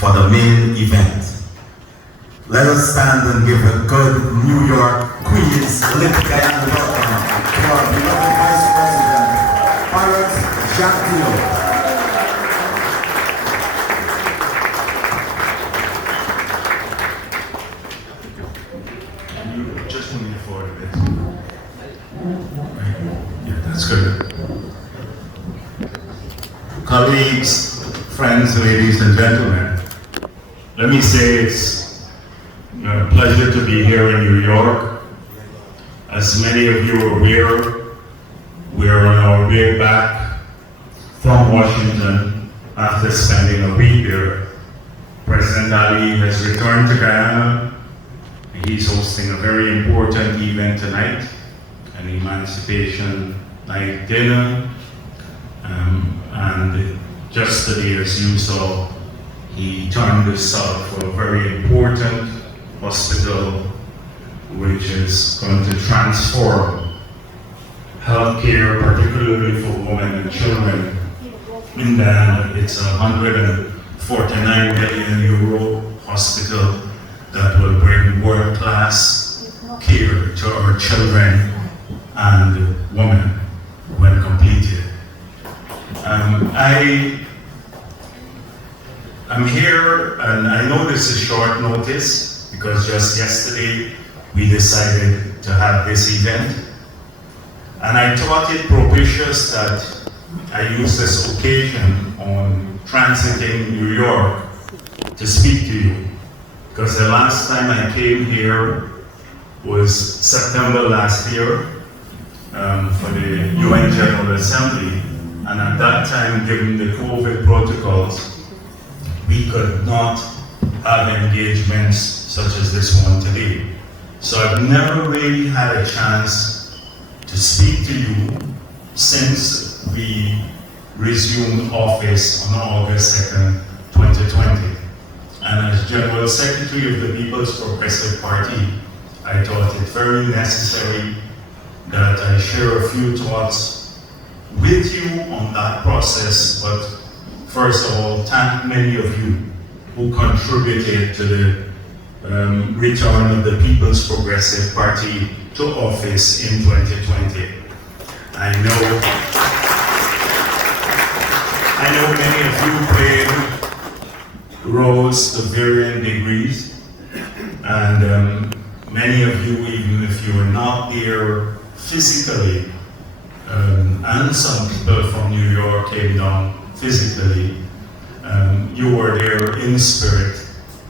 for the main event. Let us stand and give a good New York Queens Olympic and welcome to our beloved Vice President, Bharrat Jagdeo. Just moving forward a bit. Yeah, that's good. Colleagues, friends, ladies and gentlemen, let me say it's a pleasure to be here in New York. As many of you are aware, we're on our way back from Washington after spending a week there. President Ali has returned to Guyana. He's hosting a very important event tonight, an Emancipation Night dinner. And just today, as you saw, he turned this out for a very important hospital, which is going to transform healthcare, particularly for women and children. In Guyana, it's a €149 million hospital that will bring world-class care to our children and women when completed. I'm here, and I know this is short notice because just yesterday we decided to have this event, and I thought it propitious that I use this occasion on transiting New York to speak to you, because the last time I came here was September last year for the UN General Assembly. And at that time, given the COVID protocols, we could not have engagements such as this one today. So I've never really had a chance to speak to you since we resumed office on August 2nd, 2020. And as General Secretary of the People's Progressive Party, I thought it very necessary that I share a few thoughts with you on that process, but first of all, thank many of you who contributed to the return of the People's Progressive Party to office in 2020. I know many of you played roles to varying degrees, and many of you, even if you were not there physically, and some people from New York came down physically, you were there in spirit,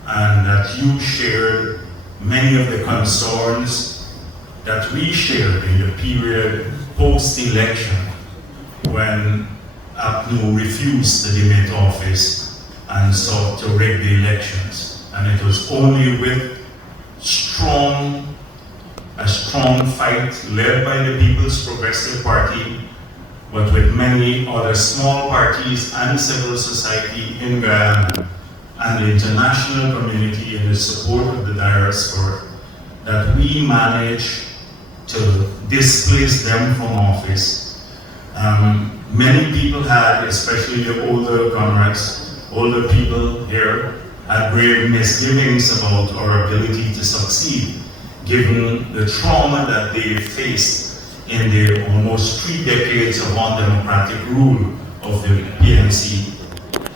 and that you shared many of the concerns that we shared in the period post-election when APNU refused to demit office and sought to rig the elections. And it was only with a strong fight led by the People's Progressive Party, but with many other small parties and civil society in Guyana and the international community in the support of the diaspora, that we managed to displace them from office. Many people had, especially the older comrades, older people here, had grave misgivings about our ability to succeed, given the trauma that they faced in the almost 3 decades of undemocratic rule of the PNC.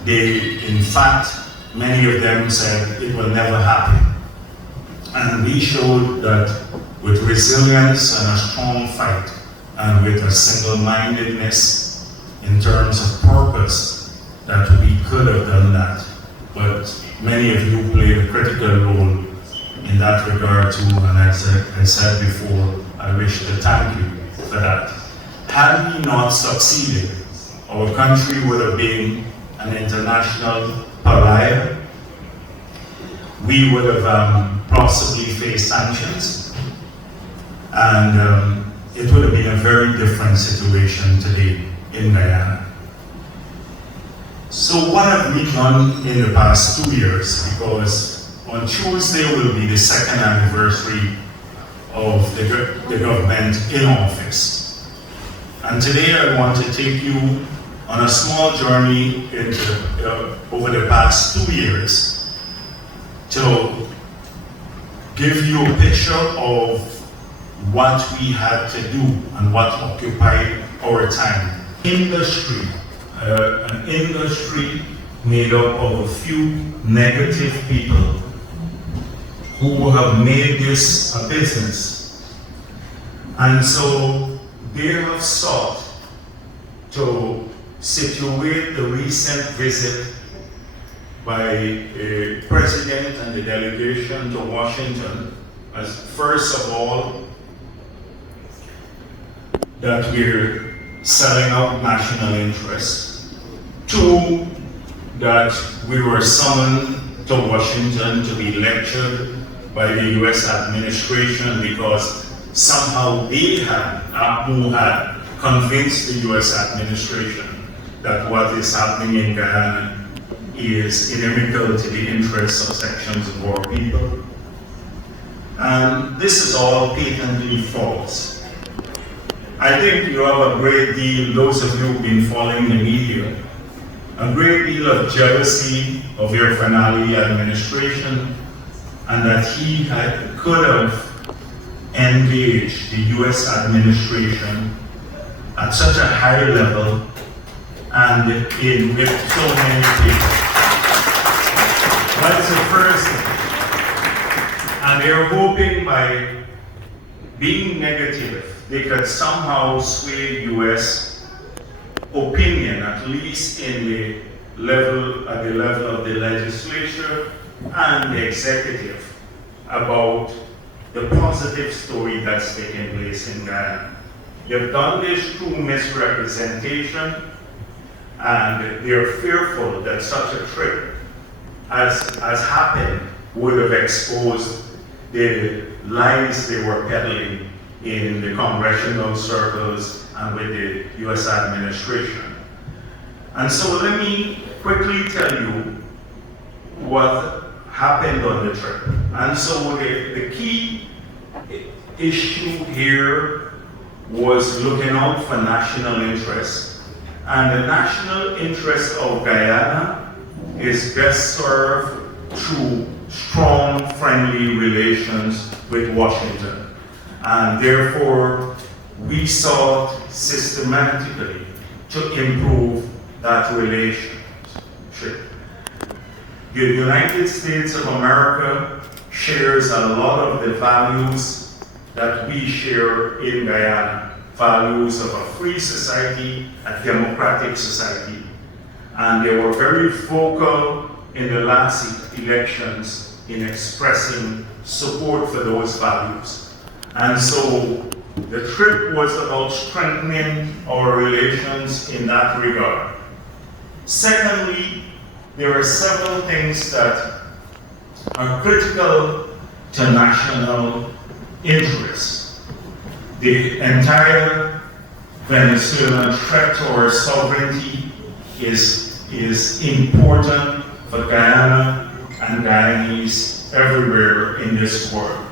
They, in fact, many of them said it will never happen. And we showed that with resilience and a strong fight, and with a single-mindedness in terms of purpose, that we could have done that. But many of you played a critical role in that regard too, and as I said before, I wish to thank you for that. Had we not succeeded, our country would have been an international pariah. We would have possibly faced sanctions, and it would have been a very different situation today in Guyana. So what have we done in the past 2 years? Because on Tuesday will be the 2nd anniversary of the government in office. And today I want to take you on a small journey into over the past 2 years to give you a picture of what we had to do and what occupied our time. Industry, an industry made up of a few negative people who have made this a business. And so they have sought to situate the recent visit by a president and the delegation to Washington as, first of all, that we're selling out national interests. Two, that we were summoned to Washington to be lectured by the US administration because somehow they had convinced the US administration that what is happening in Guyana is inimical to the interests of sections of our people. And this is all patently false. I think you have a great deal, those of you who've been following the media, a great deal of jealousy of your finale administration, and that he could have engaged the US administration at such a high level and with so many people. That's the first thing. And they're hoping by being negative, they could somehow sway US opinion, at least at the level of the legislature and the executive, about the positive story that's taking place in Guyana. You've done this through misrepresentation, and they're fearful that such a trip as happened would have exposed the lies they were peddling in the congressional circles and with the US administration. And so let me quickly tell you what happened on the trip. And so the key issue here was looking out for national interests. And the national interest of Guyana is best served through strong, friendly relations with Washington. And therefore, we sought systematically to improve that relationship. The United States of America shares a lot of the values that we share in Guyana. Values of a free society, a democratic society. And they were very vocal in the last elections in expressing support for those values. And so the trip was about strengthening our relations in that regard. Secondly, there are several things that are critical to national interests. The entire Venezuelan threat to our sovereignty is important for Guyana and Guyanese everywhere in this world.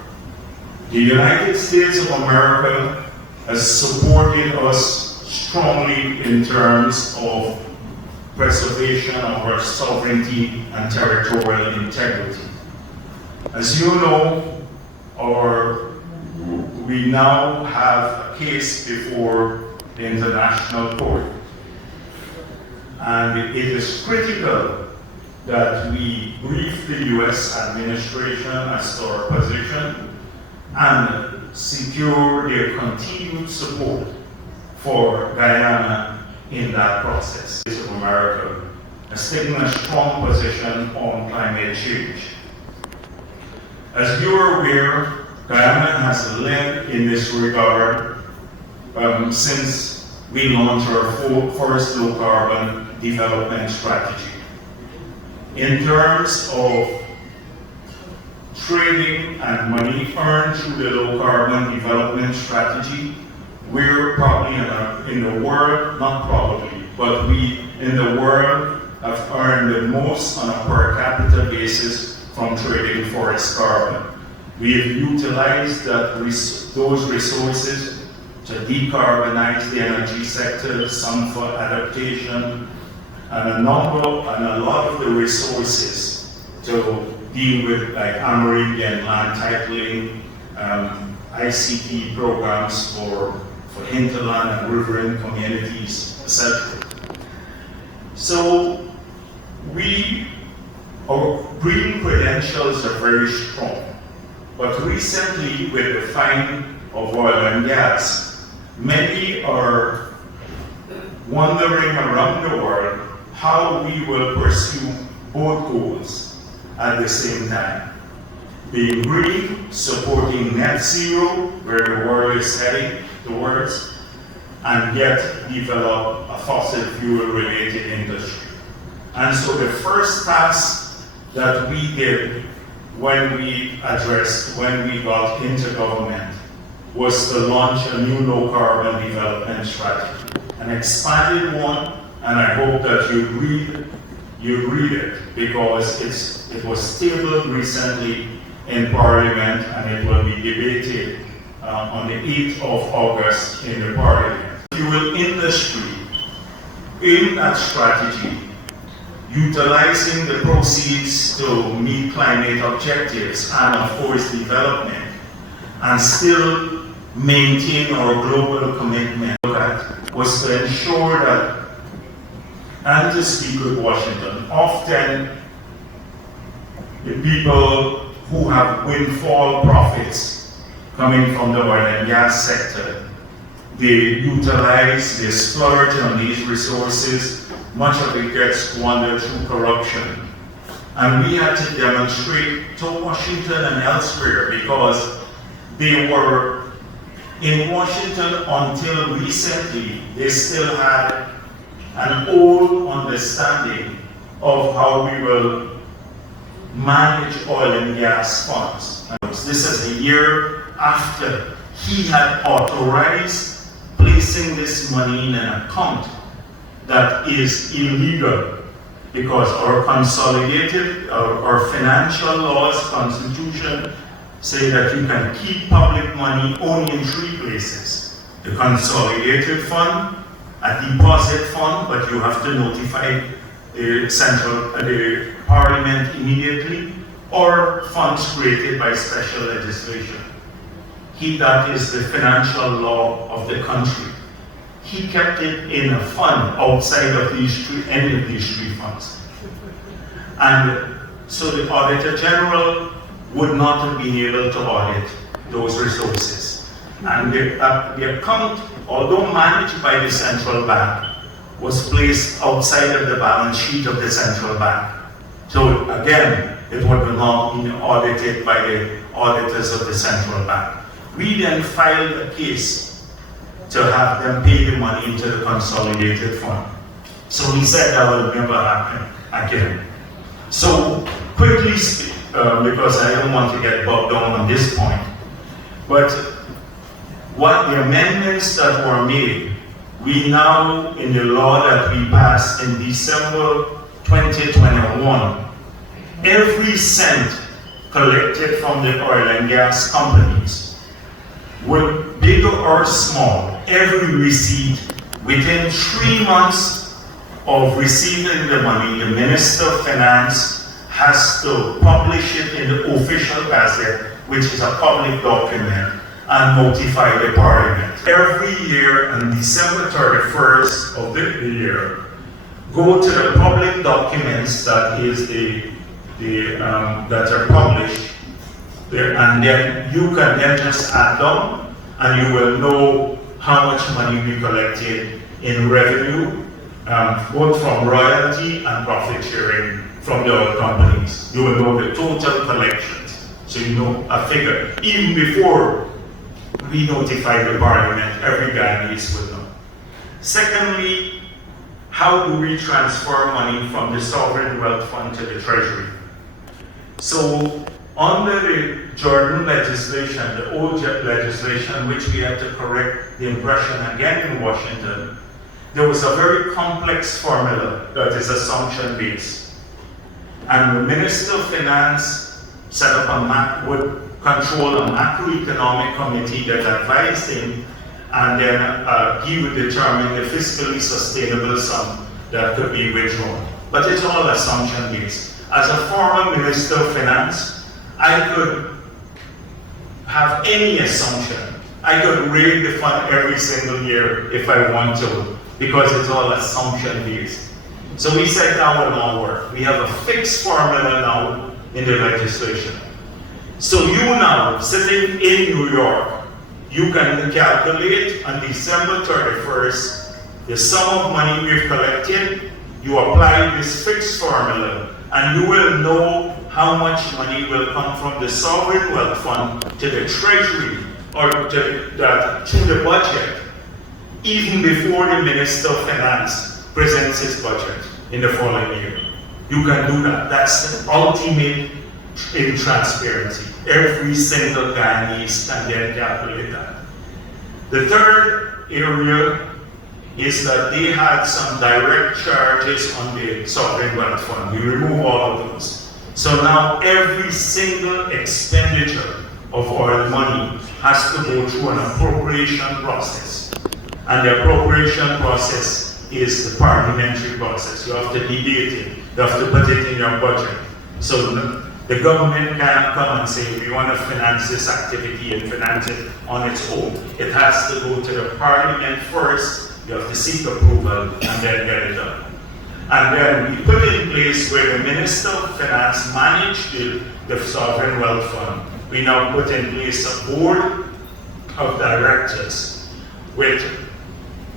The United States of America has supported us strongly in terms of preservation of our sovereignty and territorial integrity. As you know, we now have a case before the International Court. And it is critical that we brief the US administration as to our position and secure their continued support for Guyana in that process. The States of America has taken a strong position on climate change. As you are aware, Guyana has led in this regard since we launched our first low carbon development strategy. In terms of trading and money earned through the low carbon development strategy, we're probably in the world, not probably, but we in the world have earned the most on a per capita basis from trading forest carbon. We have utilized those resources to decarbonize the energy sector, some for adaptation, and a lot of the resources to deal with like Amerindian land titling, ICT programs for hinterland and riverine communities, etc. So our green credentials are very strong. But recently, with the find of oil and gas, many are wondering around the world how we will pursue both goals at the same time. Being green, supporting net zero, where the world is heading towards, and yet develop a fossil fuel related industry. And so the first task that we did when we got into government was to launch a new low carbon development strategy, an expanded one, and I hope that you read it because it was tabled recently in Parliament and it will be debated on the 8th of August in the Parliament. Fuel industry in that strategy, utilizing the proceeds to meet climate objectives and of course development, and still maintain our global commitment, was to ensure that, and to speak with Washington, often the people who have windfall profits coming from the oil and gas sector, they utilize, they splurge on these resources. Much of it gets squandered through corruption. And we had to demonstrate to Washington and elsewhere, because they were in Washington until recently, they still had an old understanding of how we will manage oil and gas funds. This is a year after he had authorized placing this money in an account that is illegal, because our consolidated, our financial laws, constitution, say that you can keep public money only in 3 places. The consolidated fund, a deposit fund, but you have to notify the Parliament immediately, or funds created by special legislation. That is the financial law of the country. He kept it in a fund outside of any of these 3 funds. And so the Auditor General would not have been able to audit those resources. And the account, although managed by the central bank, was placed outside of the balance sheet of the central bank. So again, it would have not been audited by the auditors of the central bank. We then filed a case to have them pay the money into the consolidated fund. So we said that will never happen again. So quickly, because I don't want to get bogged down on this point, but what the amendments that were made, we now, in the law that we passed in December 2021, every cent collected from the oil and gas companies, whether big or small, every receipt, within 3 months of receiving the money, the Minister of Finance has to publish it in the official gazette, which is a public document, and notify the Parliament. Every year on December 31st of the year, go to the public documents that are published there, and then you can then just add them, and you will know how much money we collected in revenue, both from royalty and profit sharing from the oil companies. You will know the total collections, so you know a figure. Even before we notify the Parliament, every Guyanese will know. Secondly, how do we transfer money from the Sovereign Wealth Fund to the Treasury? So, under the Jordan legislation, the old legislation, which we had to correct the impression again in Washington, there was a very complex formula that is assumption-based. And the Minister of Finance set up would control a macroeconomic committee that advised him, and then he would determine the fiscally sustainable sum that could be withdrawn. But it's all assumption-based. as a former Minister of Finance, I could have any assumption. I could raid the fund every single year if I want to, because it's all assumption based. So we said that will not work. We have a fixed formula now in the legislation. So you now, sitting in New York, you can calculate on December 31st the sum of money we've collected. You apply this fixed formula, and you will know how much money will come from the sovereign wealth fund to the Treasury or to the budget, even before the Minister of Finance presents his budget in the following year. You can do that. That's the ultimate in transparency. Every single Guyanese can then calculate that. The third area is that they had some direct charges on the sovereign wealth fund. We remove all of those. So now every single expenditure of our money has to go through an appropriation process. And the appropriation process is the parliamentary process. You have to debate it. You have to put it in your budget. So the government can't come and say, we want to finance this activity and finance it on its own. It has to go to the parliament first. You have to seek approval and then get it done. And then we put in place where the Minister of Finance managed the sovereign wealth fund. We now put in place a board of directors with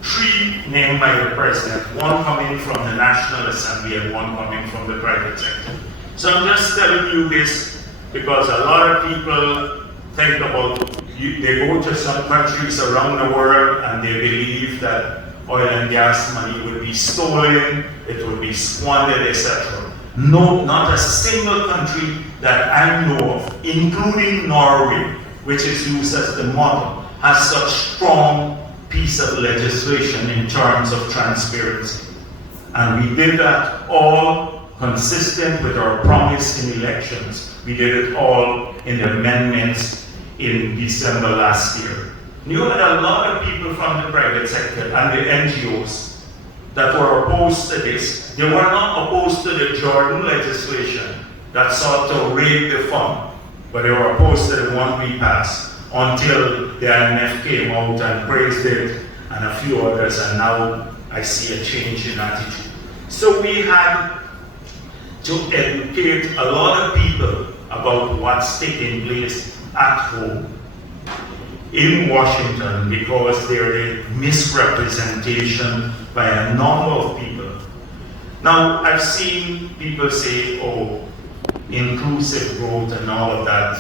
3 named by the President, 1 coming from the National Assembly and 1 coming from the private sector. So I'm just telling you this because a lot of people think about, they go to some countries around the world and they believe that oil and gas money would be stolen, it would be squandered, etc. No, not a single country that I know of, including Norway, which is used as the model, has such strong piece of legislation in terms of transparency. And we did that all consistent with our promise in elections. We did it all in the amendments in December last year. You had a lot of people from the private sector and the NGOs that were opposed to this. They were not opposed to the Jordan legislation that sought to raid the fund, but they were opposed to the one we passed until the IMF came out and praised it and a few others, and now I see a change in attitude. So we had to educate a lot of people about what's taking place at home in Washington, because there is misrepresentation by a number of people. Now, I've seen people say, oh, inclusive growth and all of that,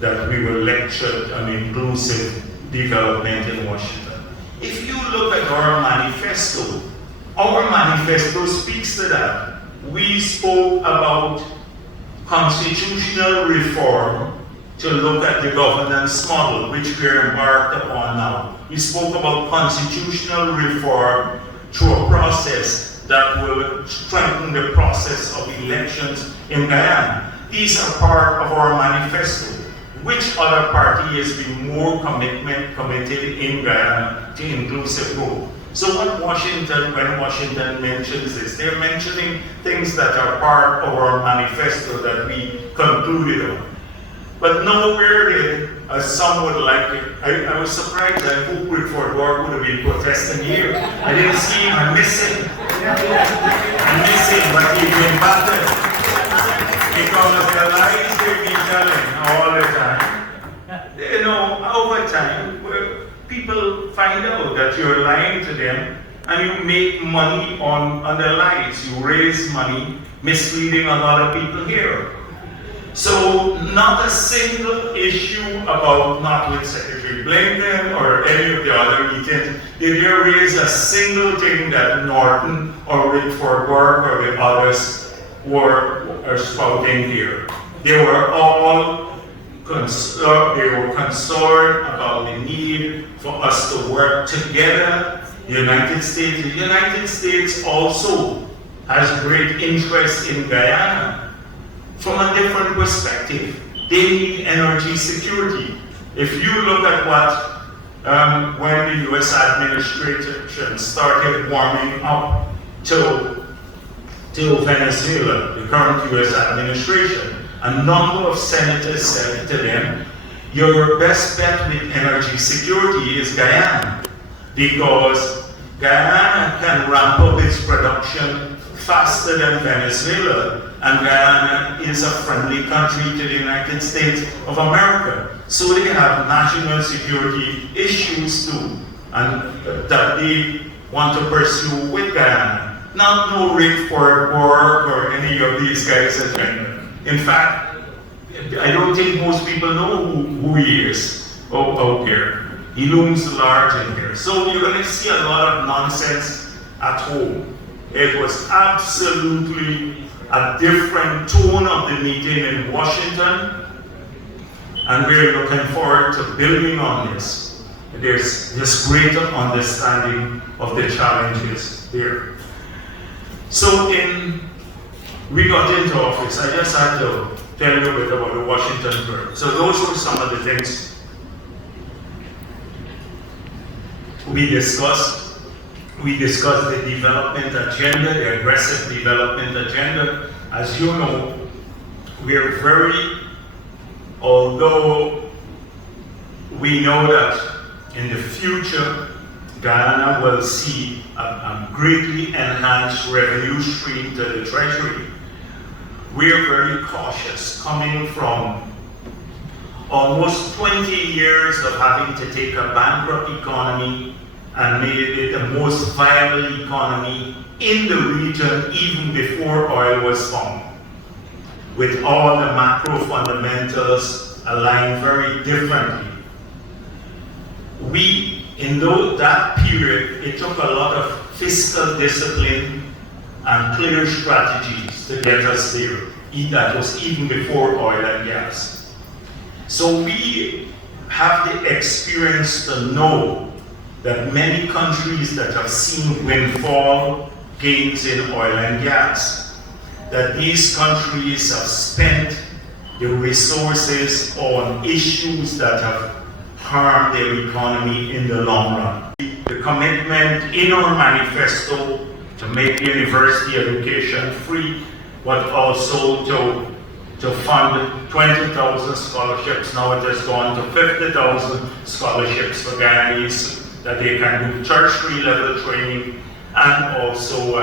that we were lectured on inclusive development in Washington. If you look at our manifesto speaks to that. We spoke about constitutional reform to look at the governance model, which we are embarked upon now. We spoke about constitutional reform through a process that will strengthen the process of elections in Guyana. These are part of our manifesto. Which other party has been more committed in Guyana to inclusive growth? So when Washington mentions this, they're mentioning things that are part of our manifesto that we concluded on. But nowhere did, as some would like it, I was surprised that Hope Woodford Ward would have been protesting here. I didn't see him, I'm missing, but he's been battered. Because the lies they've been telling all the time, you know, over time, people find out that you're lying to them and you make money on their lies. You raise money, misleading a lot of people here. So not a single issue about, not with Secretary Blinken or any of the other meetings, did you raise a single thing that Norton or Richford Work or the others were spouting here. They were all concerned about the need for us to work together. The United States also has great interest in Guyana from a different perspective. They need energy security. If you look at what, when the US administration started warming up to to Venezuela, the current US administration, a number of senators said to them, your best bet with energy security is Guyana, because Guyana can ramp up its production faster than Venezuela, and Guyana is a friendly country to the United States of America. So they have national security issues too, and that they want to pursue with Guyana. Not no Rick for work or any of these guys' agenda. In fact, I don't think most people know who he is out there. He looms large in here. So you're going to see a lot of nonsense at home. It was absolutely a different tone of the meeting in Washington, and we're looking forward to building on this. There's this greater understanding of the challenges there. So we got into office. I just had to tell you a bit about the Washington group. So those were some of the things we discussed. We discussed the development agenda, the aggressive development agenda. As you know, we're although we know that in the future, Guyana will see a greatly enhanced revenue stream to the Treasury. We are very cautious, coming from almost 20 years of having to take a bankrupt economy and made it the most viable economy in the region even before oil was found, with all the macro fundamentals aligned very differently. In that period, it took a lot of fiscal discipline and clear strategies to get us there. That was even before oil and gas. So we have the experience to know that many countries that have seen windfall gains in oil and gas, that these countries have spent the resources on issues that have harm their economy in the long run. The commitment in our manifesto to make university education free, but also to fund 20,000 scholarships. Now it has gone to 50,000 scholarships for Guyanese that they can do tertiary level training and also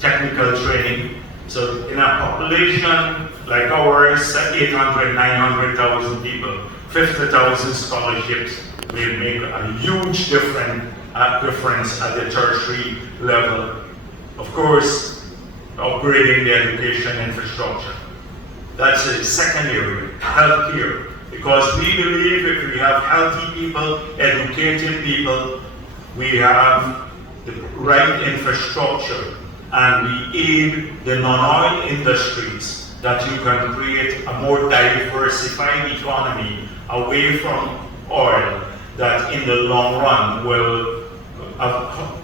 technical training. So in a population like ours, 800, 900,000 people, 50,000 scholarships will make a huge difference at the tertiary level. Of course, upgrading the education infrastructure. That's the second area, healthcare. Because we believe if we have healthy people, educated people, we have the right infrastructure, and we aid the non-oil industries, that you can create a more diversified economy away from oil that in the long run will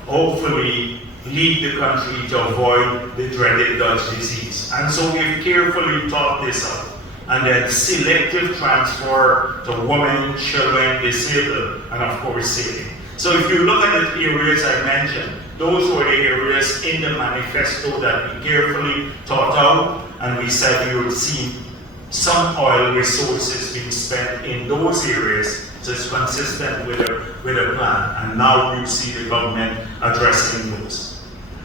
hopefully lead the country to avoid the dreaded Dutch disease. And so we've carefully thought this out. And then selective transfer to women, children, disabled, and of course saving. So if you look at the areas I mentioned, those were the areas in the manifesto that we carefully thought out, and we said we would see some oil resources being spent in those areas, so it's consistent with a plan. And now you see the government addressing those.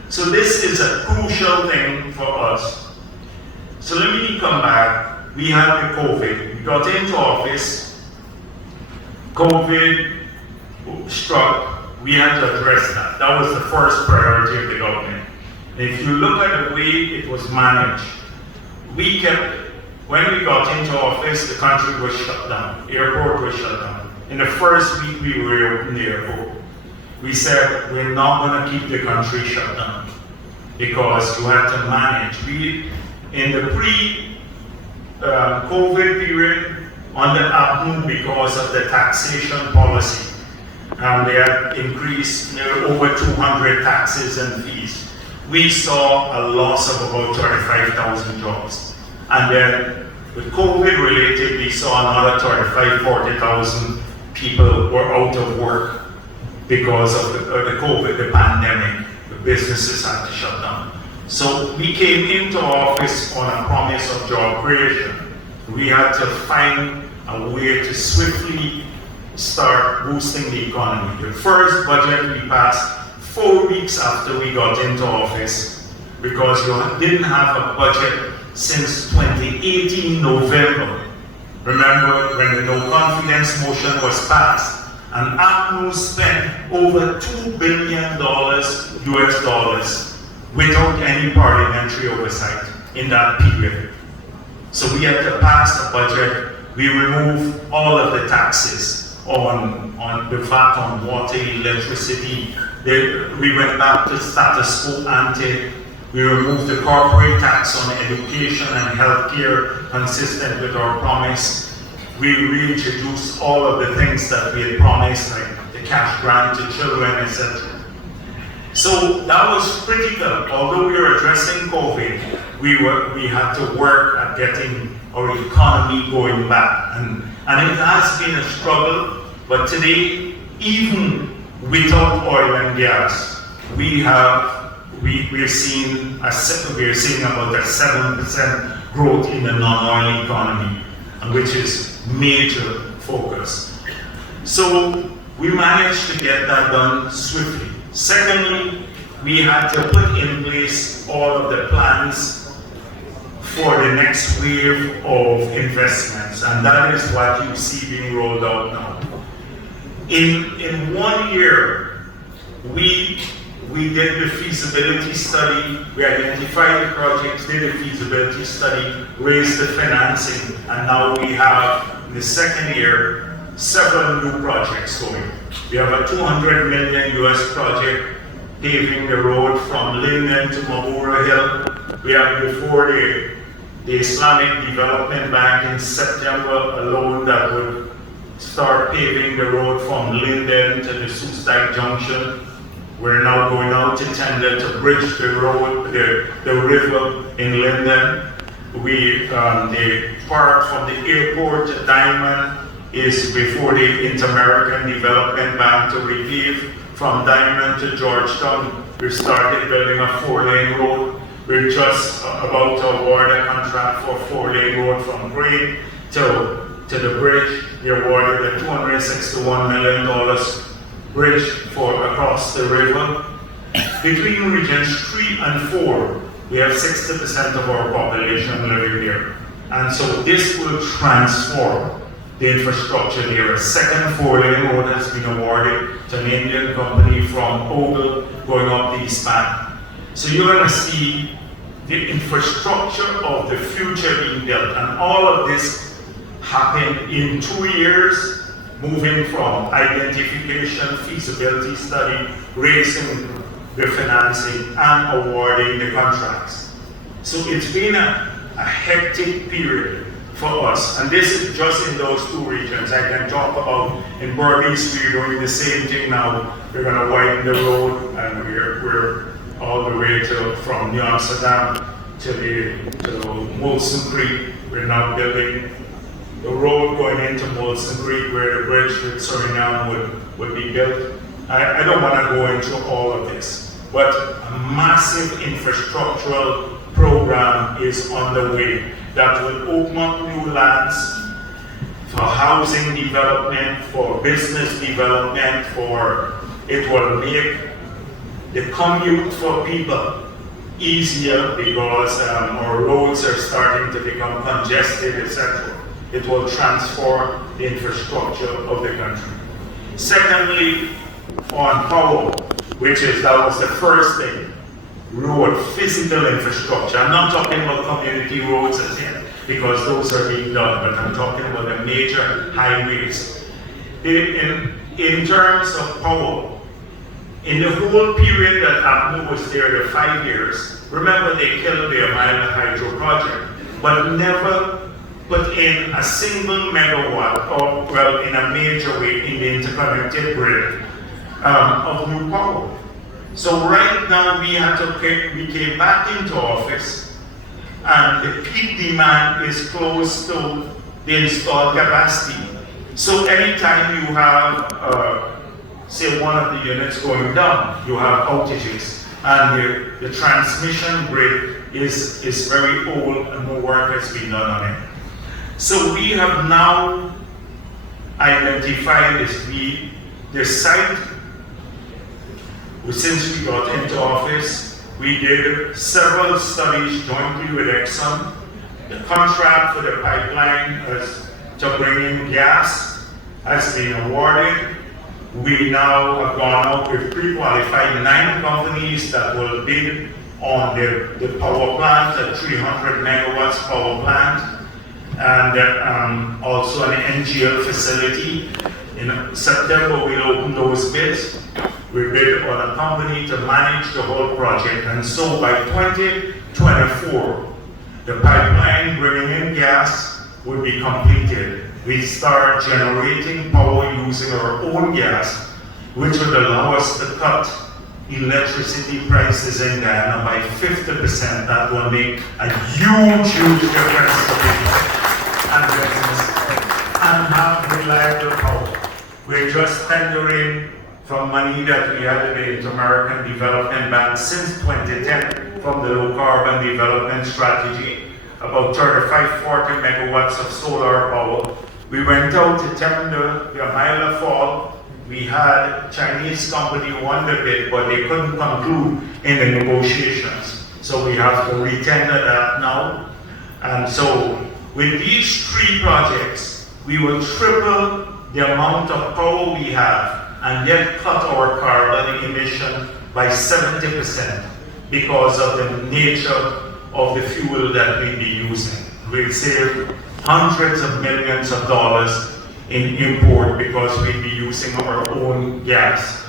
So this is a crucial thing for us. So let me come back. We had the COVID. We got into office. COVID struck. We had to address that. That was the first priority of the government. And if you look at the way it was managed, when we got into office, the country was shut down. Airport was shut down. In the first week we reopened the airport, we said we're not going to keep the country shut down because you had to manage. In the COVID period, on the up because of the taxation policy, they had increased over 200 taxes and fees. We saw a loss of about 35,000 jobs. And then with COVID related, we saw another 35,000, 40,000 people were out of work because of the COVID, the pandemic. The businesses had to shut down. So we came into office on a promise of job creation. We had to find a way to swiftly start boosting the economy. The first budget we passed 4 weeks after we got into office, because you didn't have a budget since 2018 November. Remember when the no confidence motion was passed, and ACNU spent over $2 billion US dollars without any parliamentary oversight in that period. So we had to pass a budget. We removed all of the taxes on the VAT on water, electricity. We went back to status quo ante. We removed the corporate tax on education and healthcare, consistent with our promise. We reintroduced all of the things that we had promised, like the cash grant to children, etc. So that was critical. Although we were addressing COVID, we had to work at getting our economy going back. And it has been a struggle, but today, even without oil and gas, we're seeing about a 7% growth in the non-oil economy, which is major focus. So we managed to get that done swiftly. Secondly, we had to put in place all of the plans for the next wave of investments, and that is what you see being rolled out now. In 1 year, we did the feasibility study, we identified the projects, did the feasibility study, raised the financing, and now we have, in the second year, several new projects going. We have a $200 million US project paving the road from Linden to Mamura Hill. We have before the Islamic Development Bank in September alone that would start paving the road from Linden to the Sousdike Junction. We're now going out to tender to bridge the road, the river in Linden. The part from the airport to Diamond is before the Inter-American Development Bank to repave from Diamond to Georgetown. We started building a 4-lane road. We're just about to award a contract for a 4-lane road from Green to the bridge. We awarded a $261 million bridge across the river. Between regions 3 and 4, we have 60% of our population living here. And so this will transform the infrastructure there. A second 4-lane road has been awarded to an Indian company from Ogle going up the East Bank. So you're going to see the infrastructure of the future being built, and all of this happened in 2 years, moving from identification, feasibility study, raising the financing, and awarding the contracts. So it's been a hectic period for us, and this is just in those 2 regions. I can talk about in Berbice, we're doing the same thing now. We're going to widen the road, and we're all the way from New Amsterdam to Molson Creek. We're now building the road going into Molson Creek, where the bridge with Suriname would be built. I don't want to go into all of this, but a massive infrastructural program is on the way that will open up new lands for housing development, for business development, it will make the commute for people easier because our roads are starting to become congested, etc. It will transform the infrastructure of the country. Secondly, on power, that was the first thing. Road, physical infrastructure. I'm not talking about community roads as yet, because those are being done, but I'm talking about the major highways. In terms of power, in the whole period that ACNU was there, the 5 years, remember they killed the Amila Hydro project, but never put in a single megawatt, in a major way, in the interconnected grid of new power. So right now we came back into office, and the peak demand is close to the installed capacity. So anytime you have, say, one of the units going down, you have outages. and the transmission grid is very old and more work has been done on it. So we have now identified the site. Since we got into office, we did several studies jointly with Exxon. The contract for the pipeline to bring in gas has been awarded. We now have gone out with pre-qualified 9 companies that will bid on the power plant, the 300 megawatts power plant, and also an NGL facility. In September, we'll open those bids. We bid on a company to manage the whole project, and so by 2024, the pipeline bringing in gas will be completed. We start generating power using our own gas, which would allow us to cut electricity prices in Guyana by 50%. That will make a huge difference to people and business, and have reliable power. We're just tendering from money that we had in the American Development Bank since 2010 from the Low Carbon Development Strategy, about 35-40 megawatts of solar power. We went out to tender the Amila Fall. We had a Chinese company won the bid, but they couldn't conclude in the negotiations. So we have to retender that now. And so with these 3 projects, we will triple the amount of power we have and yet cut our carbon emission by 70% because of the nature of the fuel that we'll be using. We'll save hundreds of millions of dollars in import because we'll be using our own gas.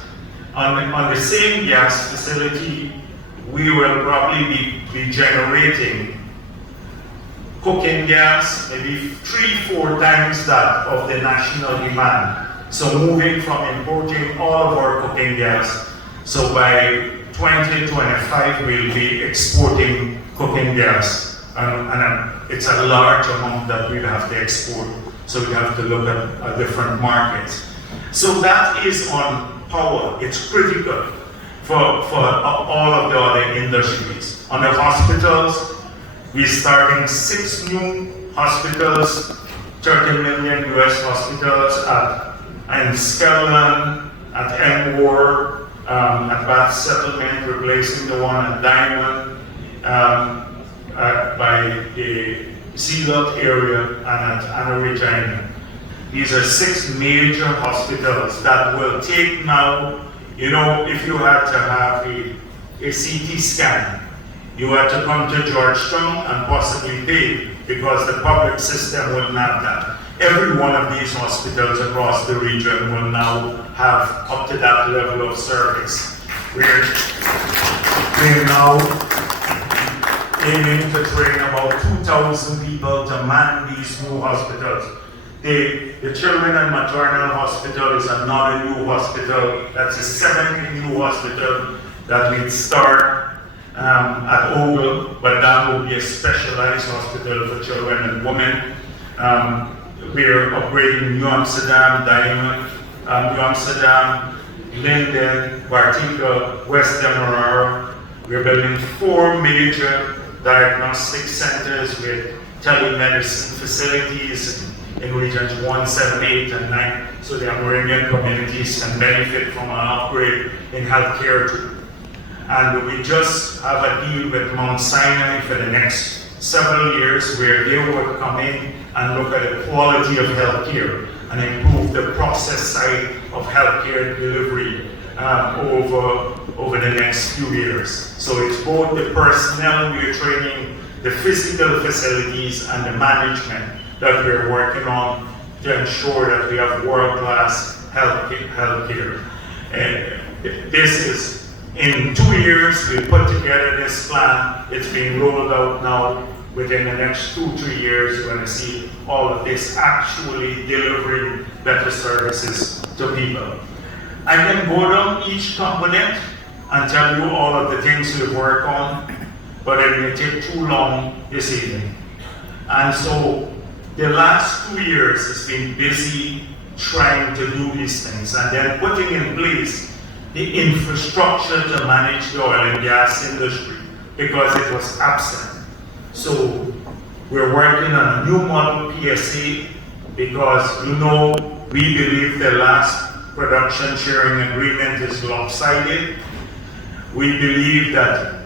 On the same gas facility, we will probably be generating cooking gas, maybe 3-4 times that of the national demand. So moving from importing all of our cooking gas, so by 2025 we'll be exporting cooking gas, and it's a large amount that we'll have to export, so we have to look at different markets. So that is on power. It's critical for all of the other industries. On the hospitals, we're starting 6 new hospitals, 30 million US hospitals in Scotland, at Elmore, at Bath Settlement, replacing the one at Diamond, by the Sealot area, and at Anna. These are 6 major hospitals that will take now, you know, if you had to have a CT scan, you had to come to Georgetown and possibly pay because the public system wouldn't have that. Every one of these hospitals across the region will now have up to that level of service. We're now aiming to train about 2,000 people to man these new hospitals. The Children and Maternal Hospital is another new hospital. That's the 7th new hospital that we'd start at Ogle, but that will be a specialized hospital for children and women. We're upgrading New Amsterdam, Diamond, New Amsterdam, Linden, Bartica, West Demerara. We're building 4 major diagnostic centers with telemedicine facilities in regions 1, 7, 8, and 9, so the Amerindian communities can benefit from an upgrade in healthcare too. And we just have a deal with Mount Sinai for the next several years where they will come in and look at the quality of healthcare and improve the process side of healthcare delivery over the next few years. So it's both the personnel we're training, the physical facilities, and the management that we're working on to ensure that we have world-class healthcare. This is, in 2 years, we put together this plan. It's being rolled out now. Within the next 2-3 years, you're going to see all of this actually delivering better services to people. I can go down each component and tell you all of the things we work on, but it may take too long this evening. And so the last 2 years has been busy trying to do these things and then putting in place the infrastructure to manage the oil and gas industry because it was absent. So we're working on a new model PSA because we believe the last production sharing agreement is lopsided. We believe that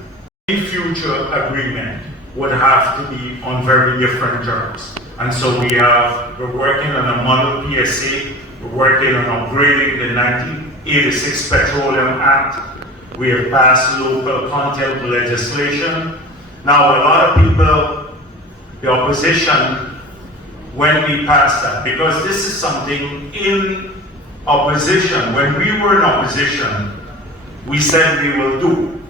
any future agreement would have to be on very different terms. And so we're working on a model PSA, we're working on upgrading the 1986 Petroleum Act. We have passed local content legislation. Now a lot of people, the opposition, when we passed that, because this is something in opposition, when we were in opposition, we said we will do.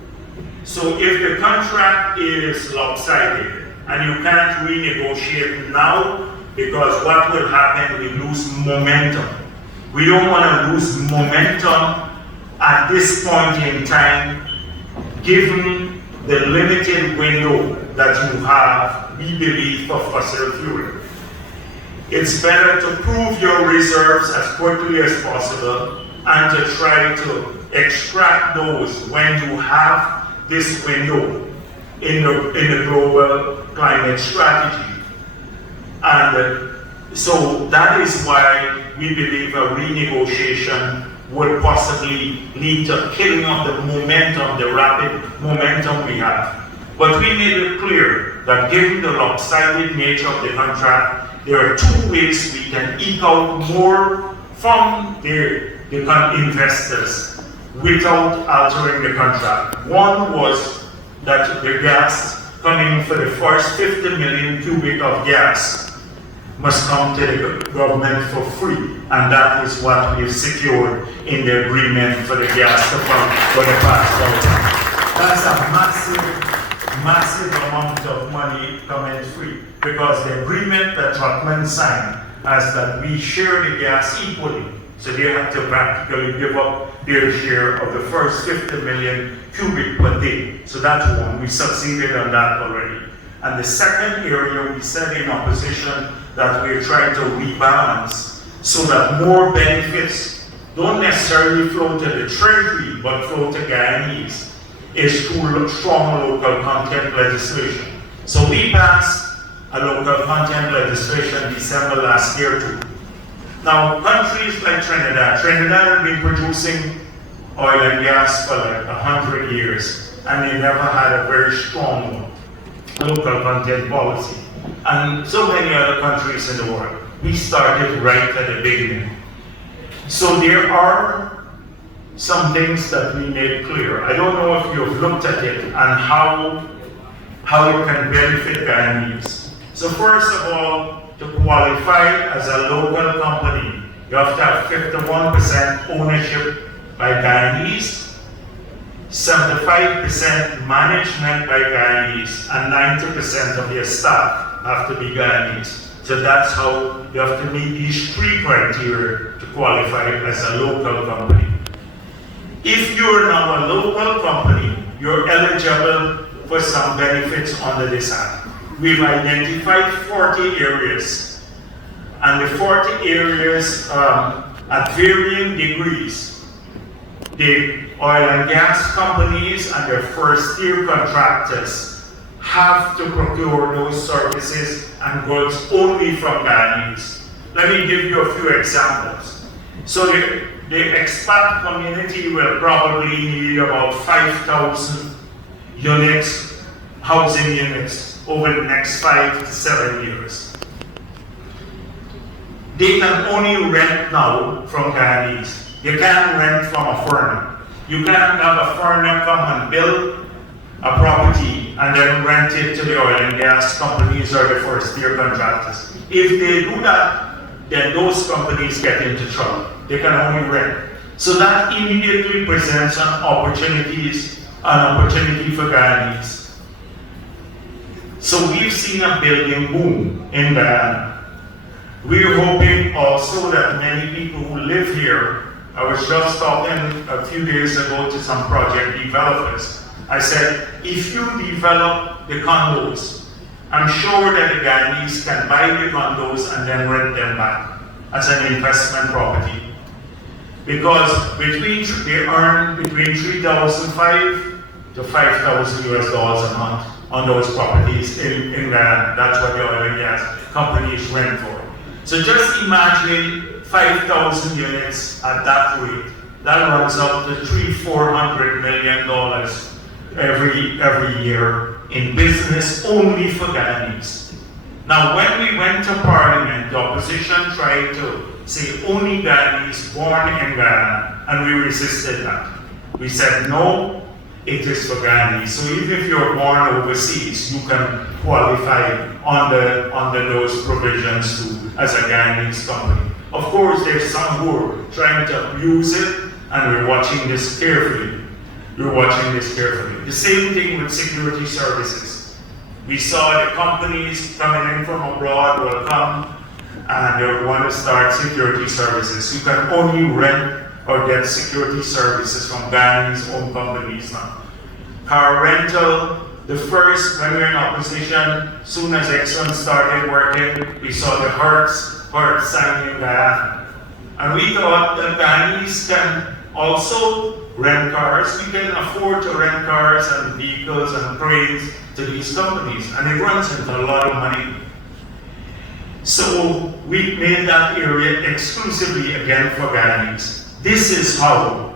So if the contract is lopsided and you can't renegotiate now, because what will happen, we lose momentum. We don't want to lose momentum at this point in time, given the limited window that you have, we believe, for fossil fuel. It's better to prove your reserves as quickly as possible and to try to extract those when you have this window in the global climate strategy. And so that is why we believe a renegotiation would possibly lead to killing of the momentum, the rapid momentum we have. But we made it clear that given the lopsided nature of the contract, there are two ways we can eke out more from the investors without altering the contract. One was that the gas coming for the first 50 million cubic of gas must come to the government for free, and that is what we've secured in the agreement for the gas to come for the past 12 months. That's a massive amount of money coming free, because the agreement that Ruckman signed has that we share the gas equally. So they have to practically give up their share of the first 50 million cubic per day. So that's one. We succeeded on that already. And the second area, we said in opposition that we're trying to rebalance so that more benefits don't necessarily flow to the Treasury, but flow to Guyanese, is through strong local content legislation. So we passed a local content legislation December last year too. Now, countries like Trinidad have been producing oil and gas for like 100 years, and they never had a very strong local content policy. And so many other countries in the world. We started right at the beginning. So there are some things that we made clear. I don't know if you've looked at it and how it can benefit Guyanese. So first of all, to qualify as a local company, you have to have 51% ownership by Guyanese, 75% management by Guyanese, and 90% of your staff have to be Guyanese. So that's how you have to meet these three criteria to qualify as a local company. If you're now a local company, you're eligible for some benefits under this act. We've identified 40 areas, and the 40 areas at varying degrees. The oil and gas companies and their first-tier contractors have to procure those services and goods only from Guyanese. Let me give you a few examples. So the expat community will probably need about 5,000 units, housing units, over the next 5 to 7 years. They can only rent now from Guyanese. You can't rent from a foreigner. You can't have a foreigner come and build a property and then rent it to the oil and gas companies or the first-tier contractors. If they do that, then those companies get into trouble. They can only rent. So that immediately presents an opportunity for Guyanese. So we've seen a building boom in Guyana. We're hoping also that many people who live here, I was just talking a few days ago to some project developers. I said, if you develop the condos, I'm sure that the Guyanese can buy the condos and then rent them back as an investment property. because they earn between $3,500 to $5,000 US a month on those properties in Guyana. That's what the oil and gas companies rent for. So just imagine 5,000 units at that rate. That runs up to $300-400 million every year in business only for Guyanese. Now, when we went to Parliament, the opposition tried to say only Guyanese born in Guyana, and we resisted that. We said no, it is for Guyanese. So even if you're born overseas, you can qualify under those provisions too as a Guyanese company. Of course, there's some who are trying to abuse it, and we're watching this carefully. We're watching this carefully. The same thing with security services. We saw the companies coming in from abroad will come and they want to start security services. You can only rent or get security services from Guyanese owned companies now. Car rental, when we were in opposition, soon as Exxon started working, we saw the Hertz sign in Guyana. And we thought that Guyanese can also rent cars. We can afford to rent cars and vehicles and cranes to these companies, and it runs into a lot of money. So we made that area exclusively again for Guyanese. This is how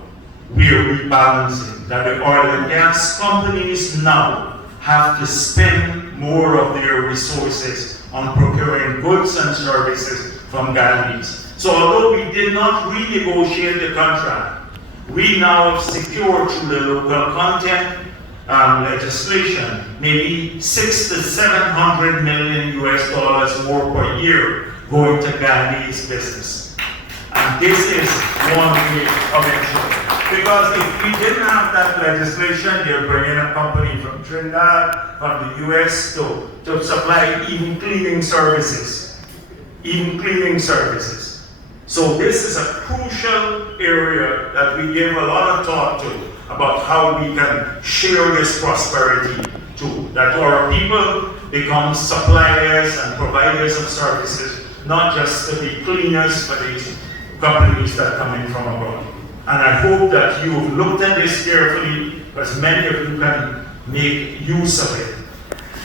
we are rebalancing, that the oil and gas companies now have to spend more of their resources on procuring goods and services from Guyanese. So although we did not renegotiate the contract, we now have secured through the local content legislation maybe $600 to $700 million US more per year going to Guyanese business. And this is one way of ensuring. Because if we didn't have that legislation, they'll bring in a company from Trinidad, from the US to supply even cleaning services. So this is a crucial area that we give a lot of thought to about how we can share this prosperity too. That our people become suppliers and providers of services, not just to be cleaners for these companies that come in from abroad. And I hope that you've looked at this carefully, because many of you can make use of it.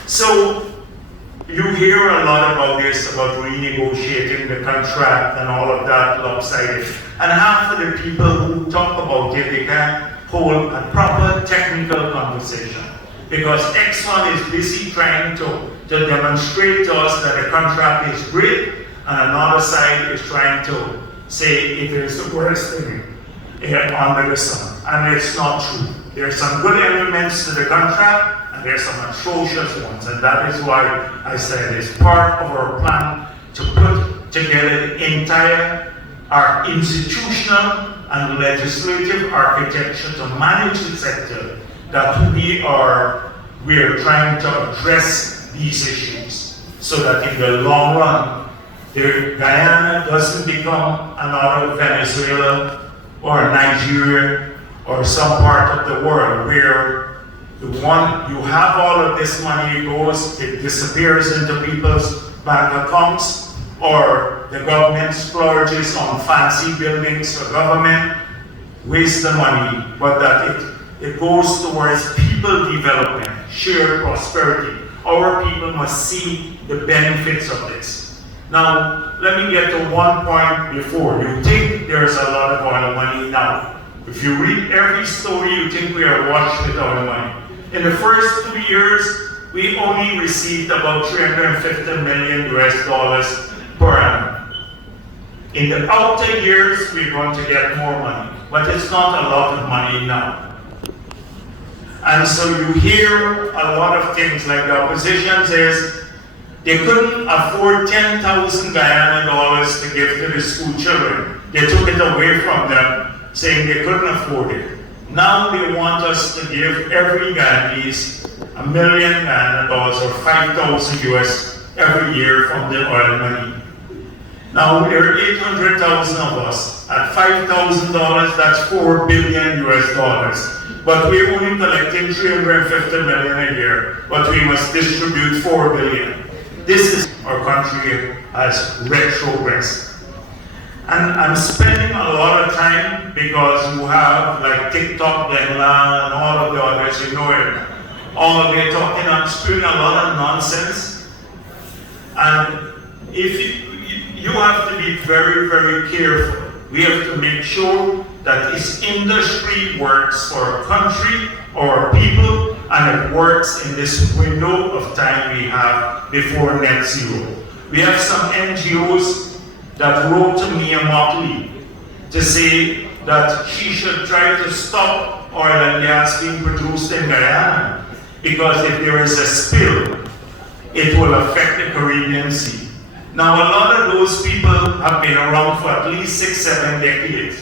So you hear a lot about this, about renegotiating the contract and all of that lopsided. And half of the people who talk about it, they can't hold a proper technical conversation. Because Exxon is busy trying to demonstrate to us that the contract is great, and another side is trying to say it is the worst thing under the sun. And it's not true. There are some good elements to the contract, and there's some atrocious ones. And that is why I said it's part of our plan to put together the entire our institutional and legislative architecture to manage the sector, that we are trying to address these issues so that in the long run, Guyana doesn't become another Venezuela or Nigeria or some part of the world where you have all of this money, it disappears into people's bank accounts, or the government splurges on fancy buildings for government, waste the money, but that it goes towards people development, shared prosperity. Our people must see the benefits of this. Now, let me get to one point before. You think there's a lot of oil money now. If you read every story, you think we are washed with oil money. In the first 2 years, we only received about $350 million per annum. In the outer years, we're going to get more money, but it's not a lot of money now. And so you hear a lot of things like the opposition says they couldn't afford 10,000 Guyana dollars to give to the school children. They took it away from them, saying they couldn't afford it. Now they want us to give every Guyanese $1 million Guyana dollars or 5,000 US every year from the oil money. Now there are 800,000 of us. At $5,000, that's $4 billion US. But we're only collecting $350 million a year, but we must distribute $4 billion. This is our country has retrogressed. And I'm spending a lot of time because you have like TikTok, Guyana, and all of the others, you know it. All they're talking, I'm spewing a lot of nonsense. And if you have to be very, very careful. We have to make sure that this industry works for a country or people, and it works in this window of time we have before net zero. We have some NGOs that wrote to me mockingly to say that she should try to stop oil and gas being produced in Guyana, because if there is a spill, it will affect the Caribbean Sea. Now, a lot of those people have been around for at least 6-7 decades,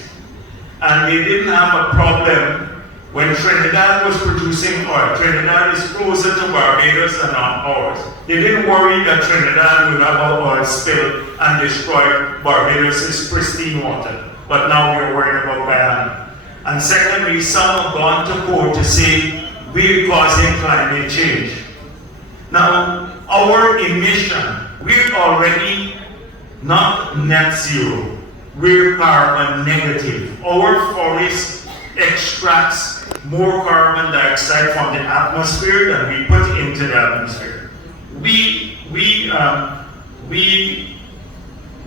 and they didn't have a problem when Trinidad was producing oil. Trinidad is closer to Barbados than ours. They didn't worry that Trinidad would have an oil spill and destroy Barbados' pristine water. But now we're worried about Guyana. And secondly, some have gone to court to say we're causing climate change. Now, our emission, we're already not net zero, we're carbon negative. Our forest extracts more carbon dioxide from the atmosphere than we put into the atmosphere. We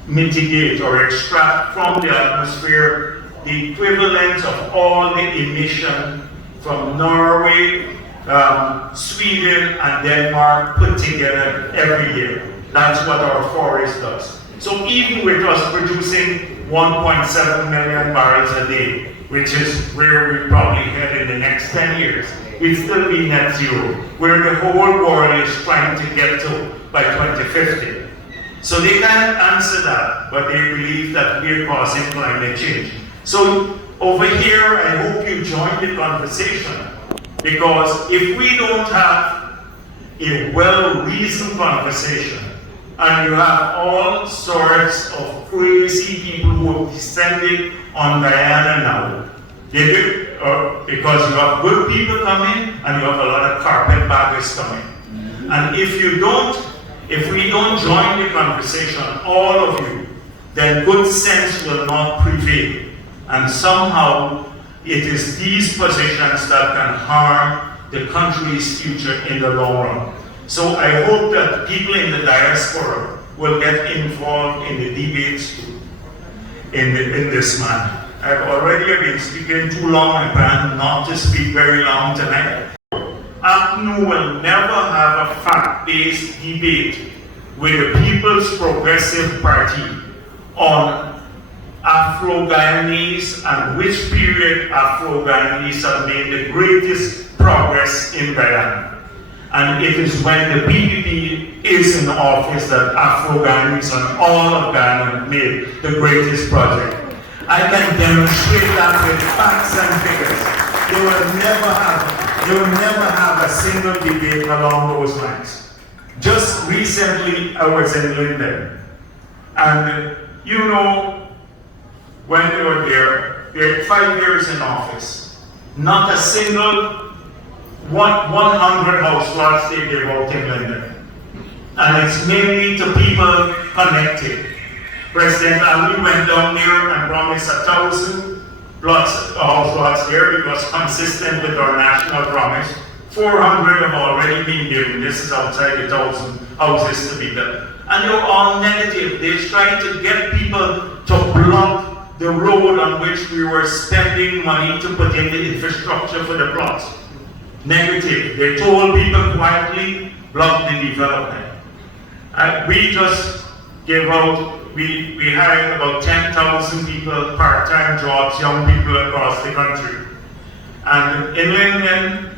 mitigate or extract from the atmosphere the equivalent of all the emission from Norway, Sweden, and Denmark put together every year. That's what our forest does. So even with us producing 1.7 million barrels a day, which is where we probably head in the next 10 years, we'd still be net zero, where the whole world is trying to get to by 2050. So they can't answer that, but they believe that we're causing climate change. So over here, I hope you join the conversation, because if we don't have a well-reasoned conversation, and you have all sorts of crazy people who have descended on Guyana now, because you have good people coming, and you have a lot of carpetbaggers coming. And if we don't join the conversation, all of you, then good sense will not prevail. And somehow, it is these positions that can harm the country's future in the long run. So I hope that people in the diaspora will get involved in the debates too, in this manner. I've already been speaking too long. I plan not to speak very long tonight. APNU will never have a fact-based debate with the People's Progressive Party on Afro-Guyanese and which period Afro-Guyanese have made the greatest progress in Guyana. And it is when the PPP is in office that Afro-Guyanese and all of Guyana made the greatest project. I can demonstrate that with facts and figures. They will never have a single debate along those lines. Just recently, I was in London, and you know, when they were there, they had 5 years in office. Not a single 100 house lots they gave out in London. And it's mainly to people connected. President Ali went down there and promised 1,000 house lots there because consistent with our national promise. 400 have already been given. This is outside the 1,000 houses to be done. And they're all negative. They're trying to get people to block the road on which we were spending money to put in the infrastructure for the plots. Negative. They told people quietly, block the development. We just gave out, we hired about 10,000 people, part-time jobs, young people across the country. And in London,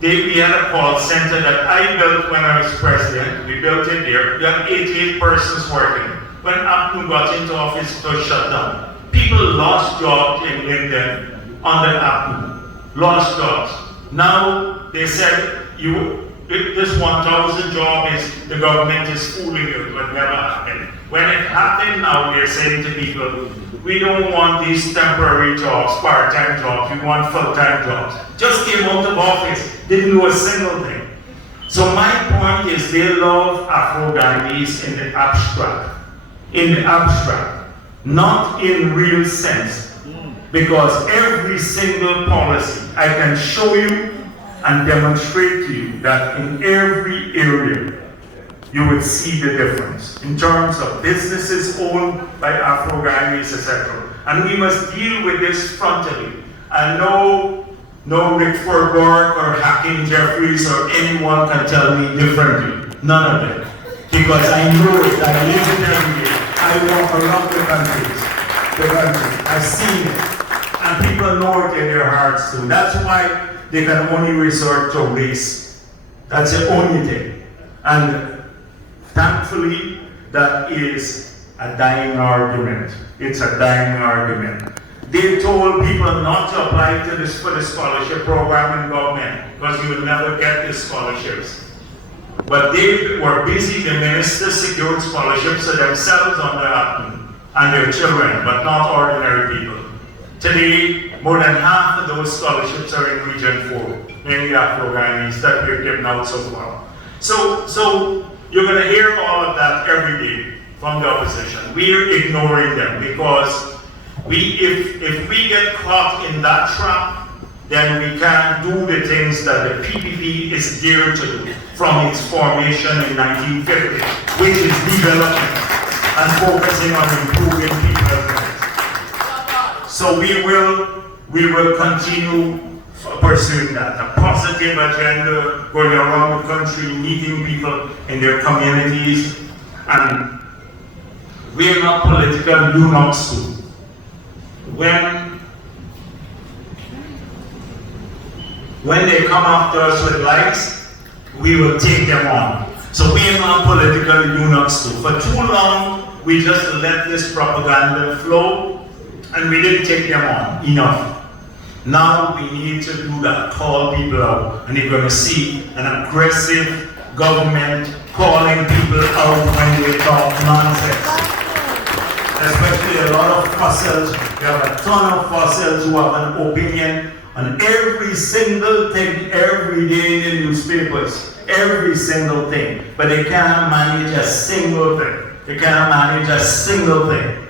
we had a call center that I built when I was president. We built it there. We had 88 persons working. When APNU got into office, it was shut down. People lost jobs in London under APNU. Lost jobs. Now, they said, this 1,000 job is, the government is fooling you. It would never happen. When it happened now, they're saying to people, we don't want these temporary jobs, part-time jobs, we want full-time jobs. Just came out of office, didn't do a single thing. So my point is they love Afro-Guyanese in the abstract. In the abstract. not in real sense, because every single policy I can show you and demonstrate to you that in every area you would see the difference in terms of businesses owned by Afro-Guyanese, etc. And we must deal with this frontally. And no Rick Furborg or Hakim Jeffries or anyone can tell me differently. None of them. Because I know it, I live it every day. I walk around the country. I've seen it. And people know it in their hearts too. That's why they can only resort to race. That's the only thing. And thankfully, that is a dying argument. It's a dying argument. They told people not to apply for the scholarship program in government because you will never get the scholarships. But they were busy, the minister secured scholarships for themselves on their own and their children, but not ordinary people. Today, more than half of those scholarships are in Region 4, mainly Afro-Guyanese, that we've given out so far. So you're going to hear all of that every day from the opposition. We're ignoring them because if we get caught in that trap, then we can't do the things that the PPP is geared to do from its formation in 1950, which is development and focusing on improving people's lives. So we will continue pursuing that, a positive agenda, going around the country, meeting people in their communities, and we're not political eunuchs too. When they come after us with lies, we will take them on. So we are not political eunuchs too. For too long, we just let this propaganda flow and we didn't take them on enough. Now we need to do that, call people out, and you're going to see an aggressive government calling people out when they talk nonsense. Especially a lot of fossils, we have a ton of fossils who have an opinion on every single thing every day in the newspapers, every single thing, but they can't manage a single thing. They can't manage a single thing.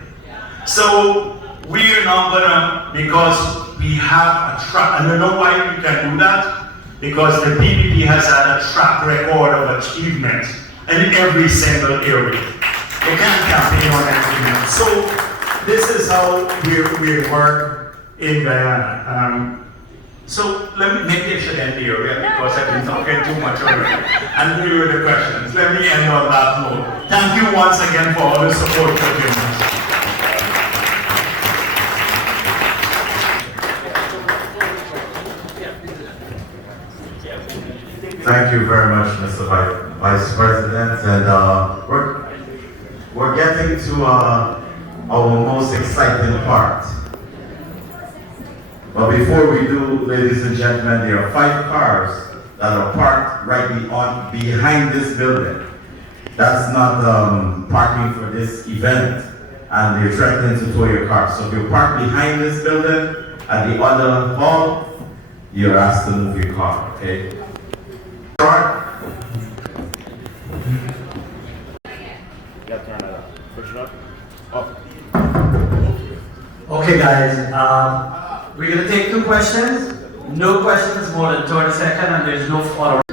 So we're not gonna, because we have a track, and you know why we can do that? Because the PPP has had a track record of achievement in every single area. They can't campaign on everything. So this is how we work in Guyana. So maybe I should end here because I've been talking too much already. And deal with the questions. Let me end on that note. Thank you once again for all the support you've given us. Thank you very much, Mr. Vice President. And we're getting to our most exciting part. But before we do, ladies and gentlemen, there are 5 cars that are parked right behind this building. That's not parking for this event, and they're threatening to tow your car. So if you park behind this building at the other hall, you're asked to move your car, okay? Okay, guys. We're going to take 2 questions. No question is more than 30 seconds, and there's no follow-up.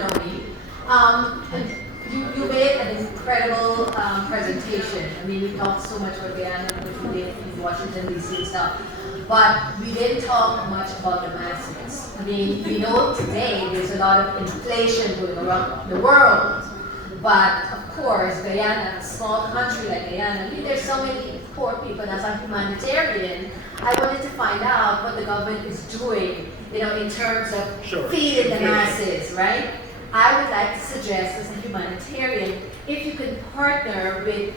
You made an incredible presentation. I mean, we talked so much about Guyana, which we did in Washington, D.C. and stuff. But we didn't talk much about the masses. I mean, we know today there's a lot of inflation going around the world. But of course, Guyana, a small country like Guyana, I mean, there's so many poor people. As a humanitarian, I wanted to find out what the government is doing, in terms of feeding the masses, right? I would like to suggest, as a humanitarian, if you can partner with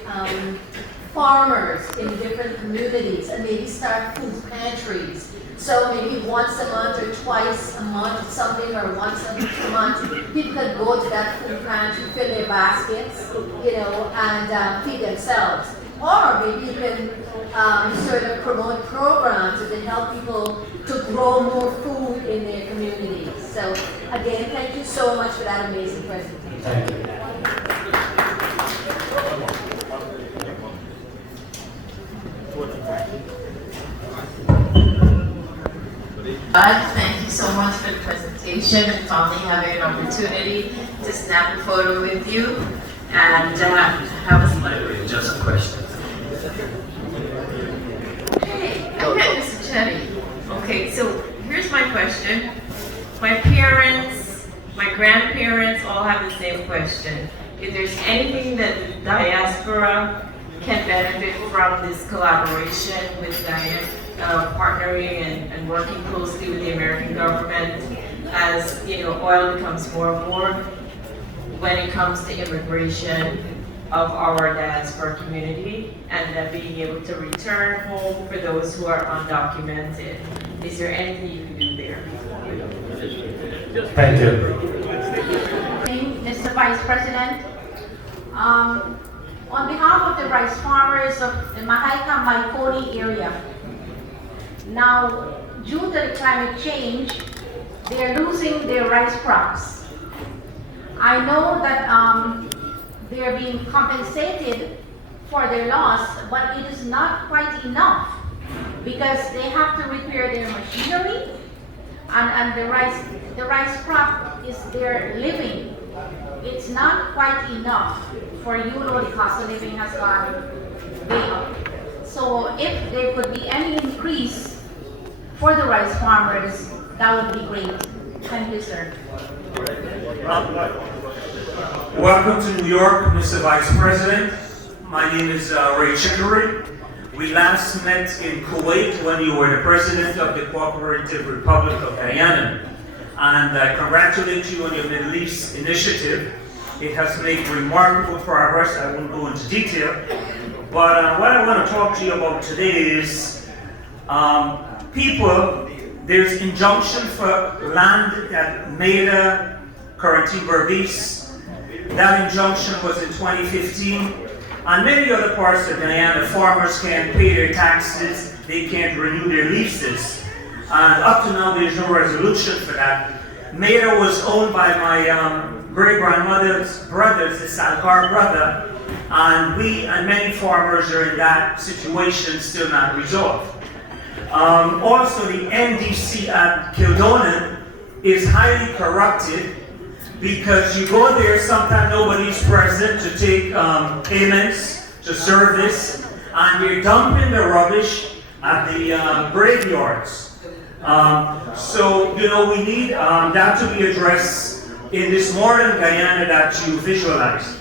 farmers in different communities and maybe start food pantries. So maybe once a month or twice a month, something, or once a month, people can go to that food pantry, fill their baskets, and feed themselves. Or maybe you can sort of promote programs that help people to grow more food in their communities. So again, thank you so much for that amazing presentation. Thank you. Thank you so much for the presentation and finally having an opportunity to snap a photo with you and have a celebrate. Just a question. Hey, I met Mr. Chetty. Okay, so here's my question. My parents, my grandparents all have the same question. If there's anything that the diaspora can benefit from this collaboration with Guyana, partnering and working closely with the American government as oil becomes more and more when it comes to immigration of our diaspora community and then being able to return home for those who are undocumented. Is there anything you can do there? Thank you. Mr. Vice President, on behalf of the rice farmers of the Mahayka-Maikoni area, now due to the climate change, they're losing their rice crops. I know that they're being compensated for their loss, but it is not quite enough because they have to repair their machinery and the rice crop is their living. It's not quite enough for the cost of living has gone way up. So if there could be any increase for the rice farmers, that would be great. Thank you, sir. Welcome to New York, Mr. Vice President. My name is Ciry. We last met in Kuwait when you were the President of the Cooperative Republic of Guyana. And I congratulate you on your Middle East initiative. It has made remarkable progress. I won't go into detail. But what I want to talk to you about today is people, there's injunction for land at Maida, Corentin Berbice. That injunction was in 2015. And many other parts of Guyana, farmers can't pay their taxes, they can't renew their leases. And up to now, there's no resolution for that. Maida was owned by my great-grandmother's brothers, the Salkar brother, and we and many farmers are in that situation, still not resolved. Also, the NDC at Kildonan is highly corrupted because you go there, sometimes nobody's present to take payments to service, and you're dumping the rubbish at the graveyards. So, we need that to be addressed in this modern Guyana that you visualize.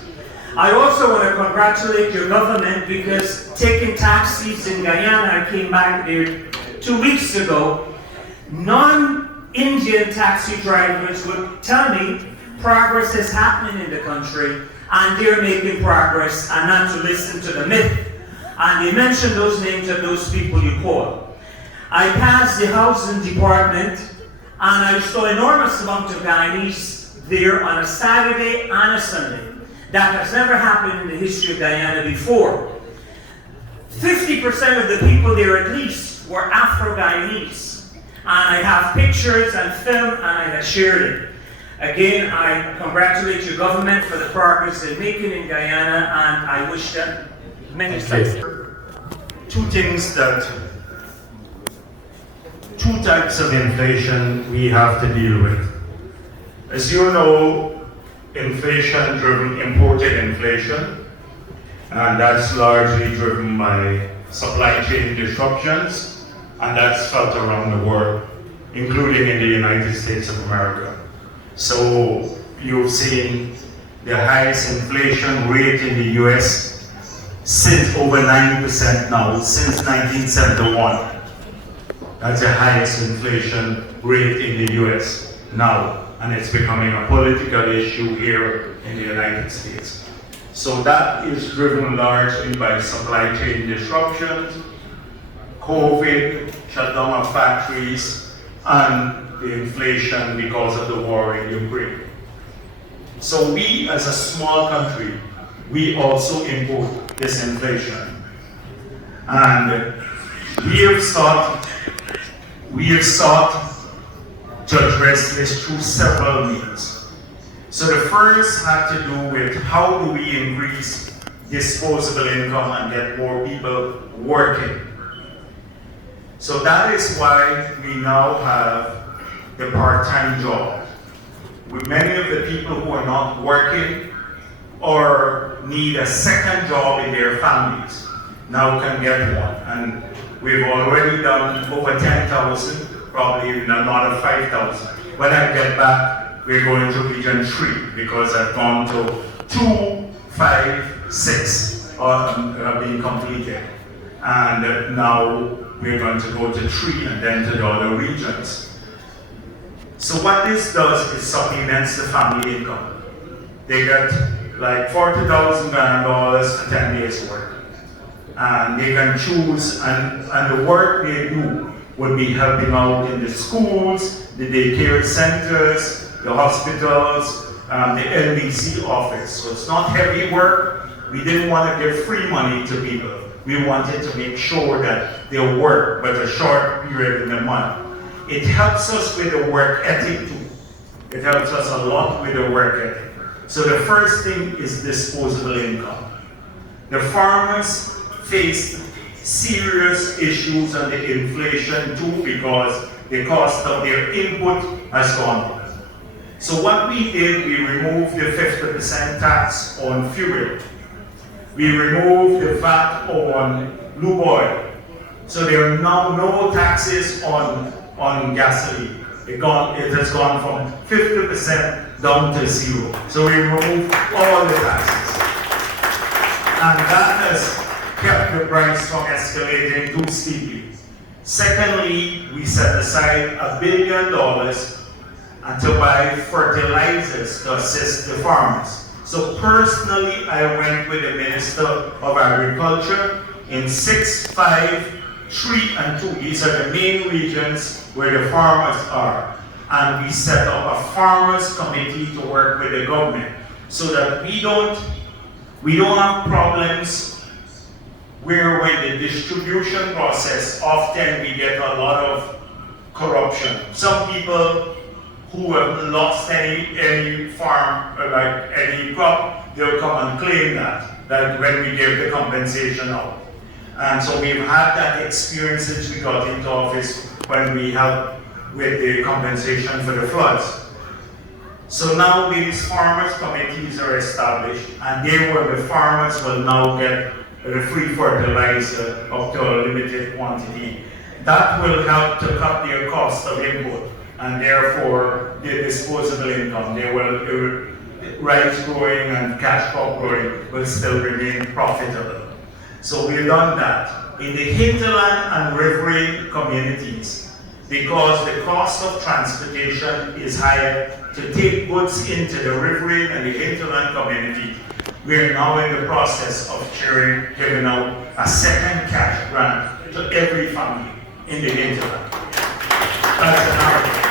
I also want to congratulate your government because taking taxis in Guyana, I came back there 2 weeks ago, non-Indian taxi drivers would tell me progress is happening in the country and they're making progress and not to listen to the myth. And they mentioned those names of those people you call. I passed the housing department and I saw enormous amount of Guyanese there on a Saturday and a Sunday. That has never happened in the history of Guyana before. 50% of the people there at least were Afro-Guyanese. And I have pictures and film and I have shared it. Again, I congratulate your government for the progress they're making in Guyana and I wish them many success. Two types of inflation we have to deal with. As you know, inflation driven imported inflation, and that's largely driven by supply chain disruptions, and that's felt around the world, including in the United States of America. So you've seen the highest inflation rate in the US since over 90% now, since 1971. That's the highest inflation rate in the US now, and it's becoming a political issue here in the United States. So that is driven largely by supply chain disruptions, COVID, shutdown of factories, and the inflation because of the war in Ukraine. So we, as a small country, we also import this inflation. And we have sought to address this through several means. So the first had to do with how do we increase disposable income and get more people working. So that is why we now have the part-time job. With many of the people who are not working or need a second job in their families now can get one. And we've already done over 10,000, probably even another 5,000. When I get back, we're going to region 3 because I've gone to 2, 5, 6 have been completed. And now we're going to go to 3 and then to the other regions. So what this does is supplements the family income. They get like $40,000 for 10 days work. And they can choose, and the work they do would be helping out in the schools, the daycare centers, the hospitals, the LDC office. So it's not heavy work. We didn't want to give free money to people. We wanted to make sure that they work but a short period in the month. It helps us with the work ethic too. It helps us a lot with the work ethic. So the first thing is disposable income. The farmers face serious issues on the inflation too because the cost of their input has gone up. So what we did, we removed the 50% tax on fuel. We removed the VAT on lube oil. So there are now no taxes on gasoline. It has gone from 50% down to 0. So we removed all the taxes. And that has kept the price from escalating too steeply. Secondly, we set aside $1 billion to buy fertilizers to assist the farmers. So personally, I went with the Minister of Agriculture in 6, 5, 3, and 2. These are the main regions where the farmers are. And we set up a farmers committee to work with the government so that we don't have problems where when the distribution process, often we get a lot of corruption. Some people who have lost any farm, like any crop, they'll come and claim that when we give the compensation out. And so we've had that experience since we got into office when we helped with the compensation for the floods. So now these farmers committees are established, and the farmers will now get the free fertilizer up to a limited quantity. That will help to cut their cost of input and therefore their disposable income. Rice growing and cash crop growing will still remain profitable. So we've done that. In the hinterland and riverine communities, because the cost of transportation is higher to take goods into the riverine and the hinterland community, we are now in the process of giving out a second cash grant to every family in the hinterland. That's an argument.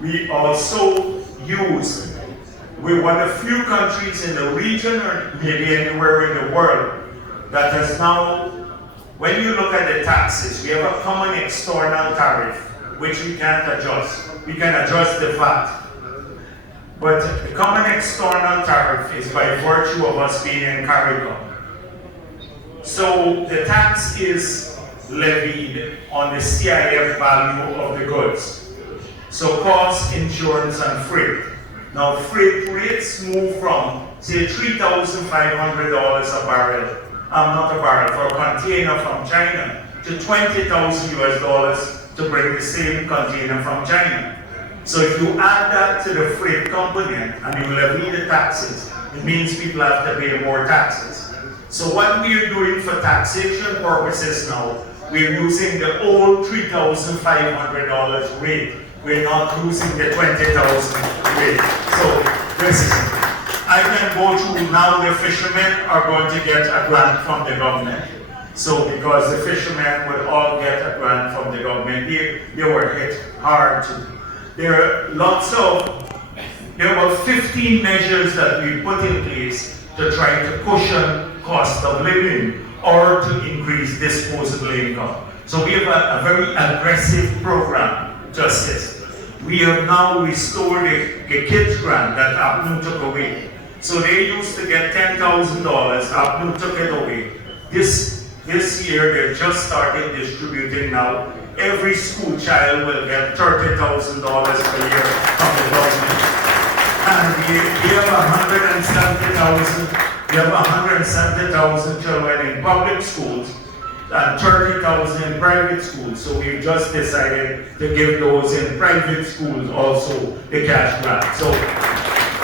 We also use, we're one of the few countries in the region or maybe anywhere in the world that has now, when you look at the taxes, we have a common external tariff which we can't adjust. We can adjust the VAT. But the common external tariff is by virtue of us being in CARICOM. So the tax is levied on the CIF value of the goods. So cost, insurance, and freight. Now freight rates move from, say, $3,500 a barrel, for a container from China, to $20,000 US to bring the same container from China. So if you add that to the freight component and you levy the taxes, it means people have to pay more taxes. So what we are doing for taxation purposes now, we're using the old $3,500 rate. We're not using the $20,000 rate. So this, I can go through now. The fishermen are going to get a grant from the government. So because the fishermen would all get a grant from the government, they were hit hard too. There are about 15 measures that we put in place to try to cushion cost of living or to increase disposable income. So we have a very aggressive program to assist. We have now restored the kids grant that APNU took away. So they used to get $10,000, APNU took it away. This This year, they're just started distributing now. Every school child will get $30,000 per year from the government. And we have 170,000 children in public schools and 30,000 in private schools. So we've just decided to give those in private schools also the cash grant. So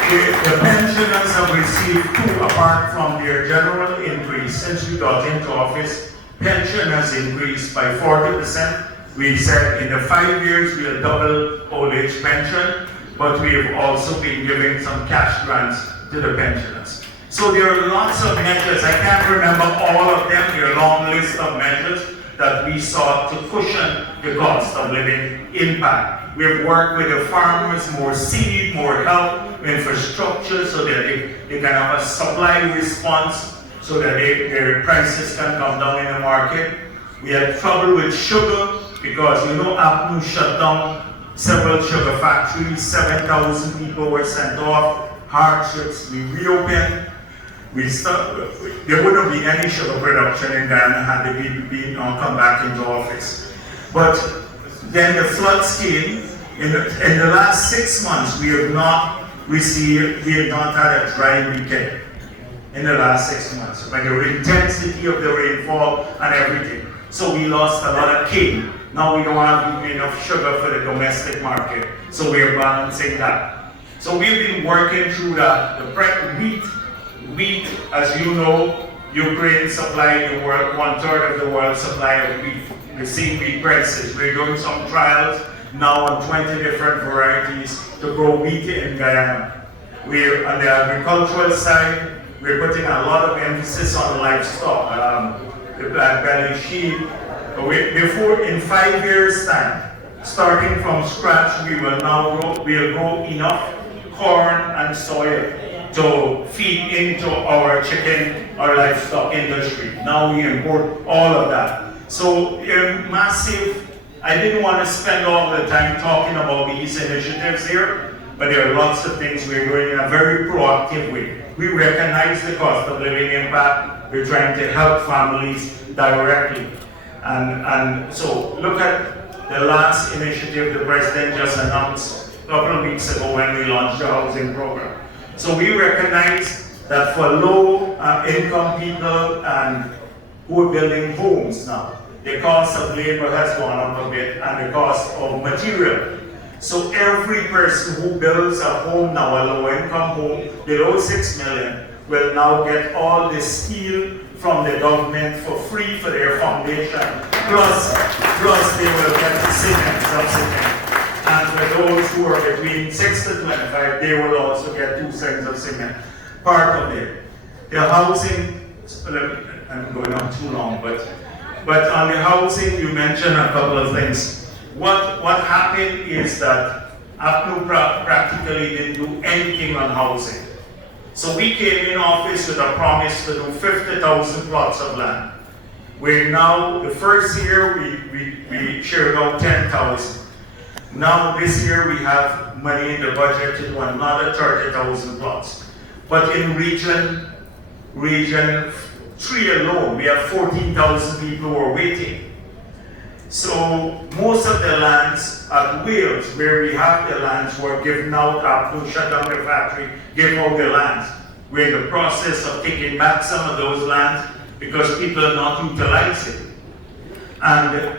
the pensioners have received two, apart from their general increase. Since we got into office, pension has increased by 40%. We said in the 5 years we'll double old age pension, but we have also been giving some cash grants to the pensioners. So there are lots of measures. I can't remember all of them. There are a long list of measures that we sought to cushion the cost of living impact. We've worked with the farmers, more seed, more help, infrastructure, so that they can have a supply response, so that their prices can come down in the market. We had trouble with sugar, because APNU shut down several sugar factories, 7,000 people were sent off, hardships. We reopened. There wouldn't be any sugar production in Guyana had they come back into office. But then the floods came. In the last 6 months, we have not had a dry weekend in the last 6 months, by the intensity of the rainfall and everything. So we lost a lot of cane. Now we don't have enough sugar for the domestic market. So we're balancing that. So we've been working through that. The wheat, as you know, Ukraine supplied the world 1/3 of the world's supply of wheat. We're seeing wheat prices. We're doing some trials now on 20 different varieties to grow wheat in Guyana. We're on the agricultural side, we're putting a lot of emphasis on livestock, the black belly sheep. Before, in 5 years' time, starting from scratch, we'll grow enough corn and soya to feed into our chicken or livestock industry. Now we import all of that. So massive. I didn't want to spend all the time talking about these initiatives here, but there are lots of things we're doing in a very proactive way. We recognize the cost of living impact. We're trying to help families directly. And so look at the last initiative the president just announced a couple of weeks ago when we launched the housing program. So we recognize that for low income people and who are building homes now, the cost of labor has gone up a bit and the cost of material. So every person who builds a home now, a low income home, below 6 million, will now get all the steel from the government for free for their foundation. Plus they will get the cement subsidy. And for those who are between 6 to 25, they will also get 2 cents of cement. Part of it. The housing, I'm going on too long, but on the housing, you mentioned a couple of things. What happened is that APNU practically didn't do anything on housing. So we came in office with a promise to do 50,000 plots of land. We're now, the first year, we shared out 10,000. Now this year we have money in the budget to do another 30,000 plots. But in region 3 alone, we have 14,000 people who are waiting. So most of the lands at Wales, where we have the lands, were given out after shut down the factory, gave out the lands. We're in the process of taking back some of those lands because people are not utilizing. And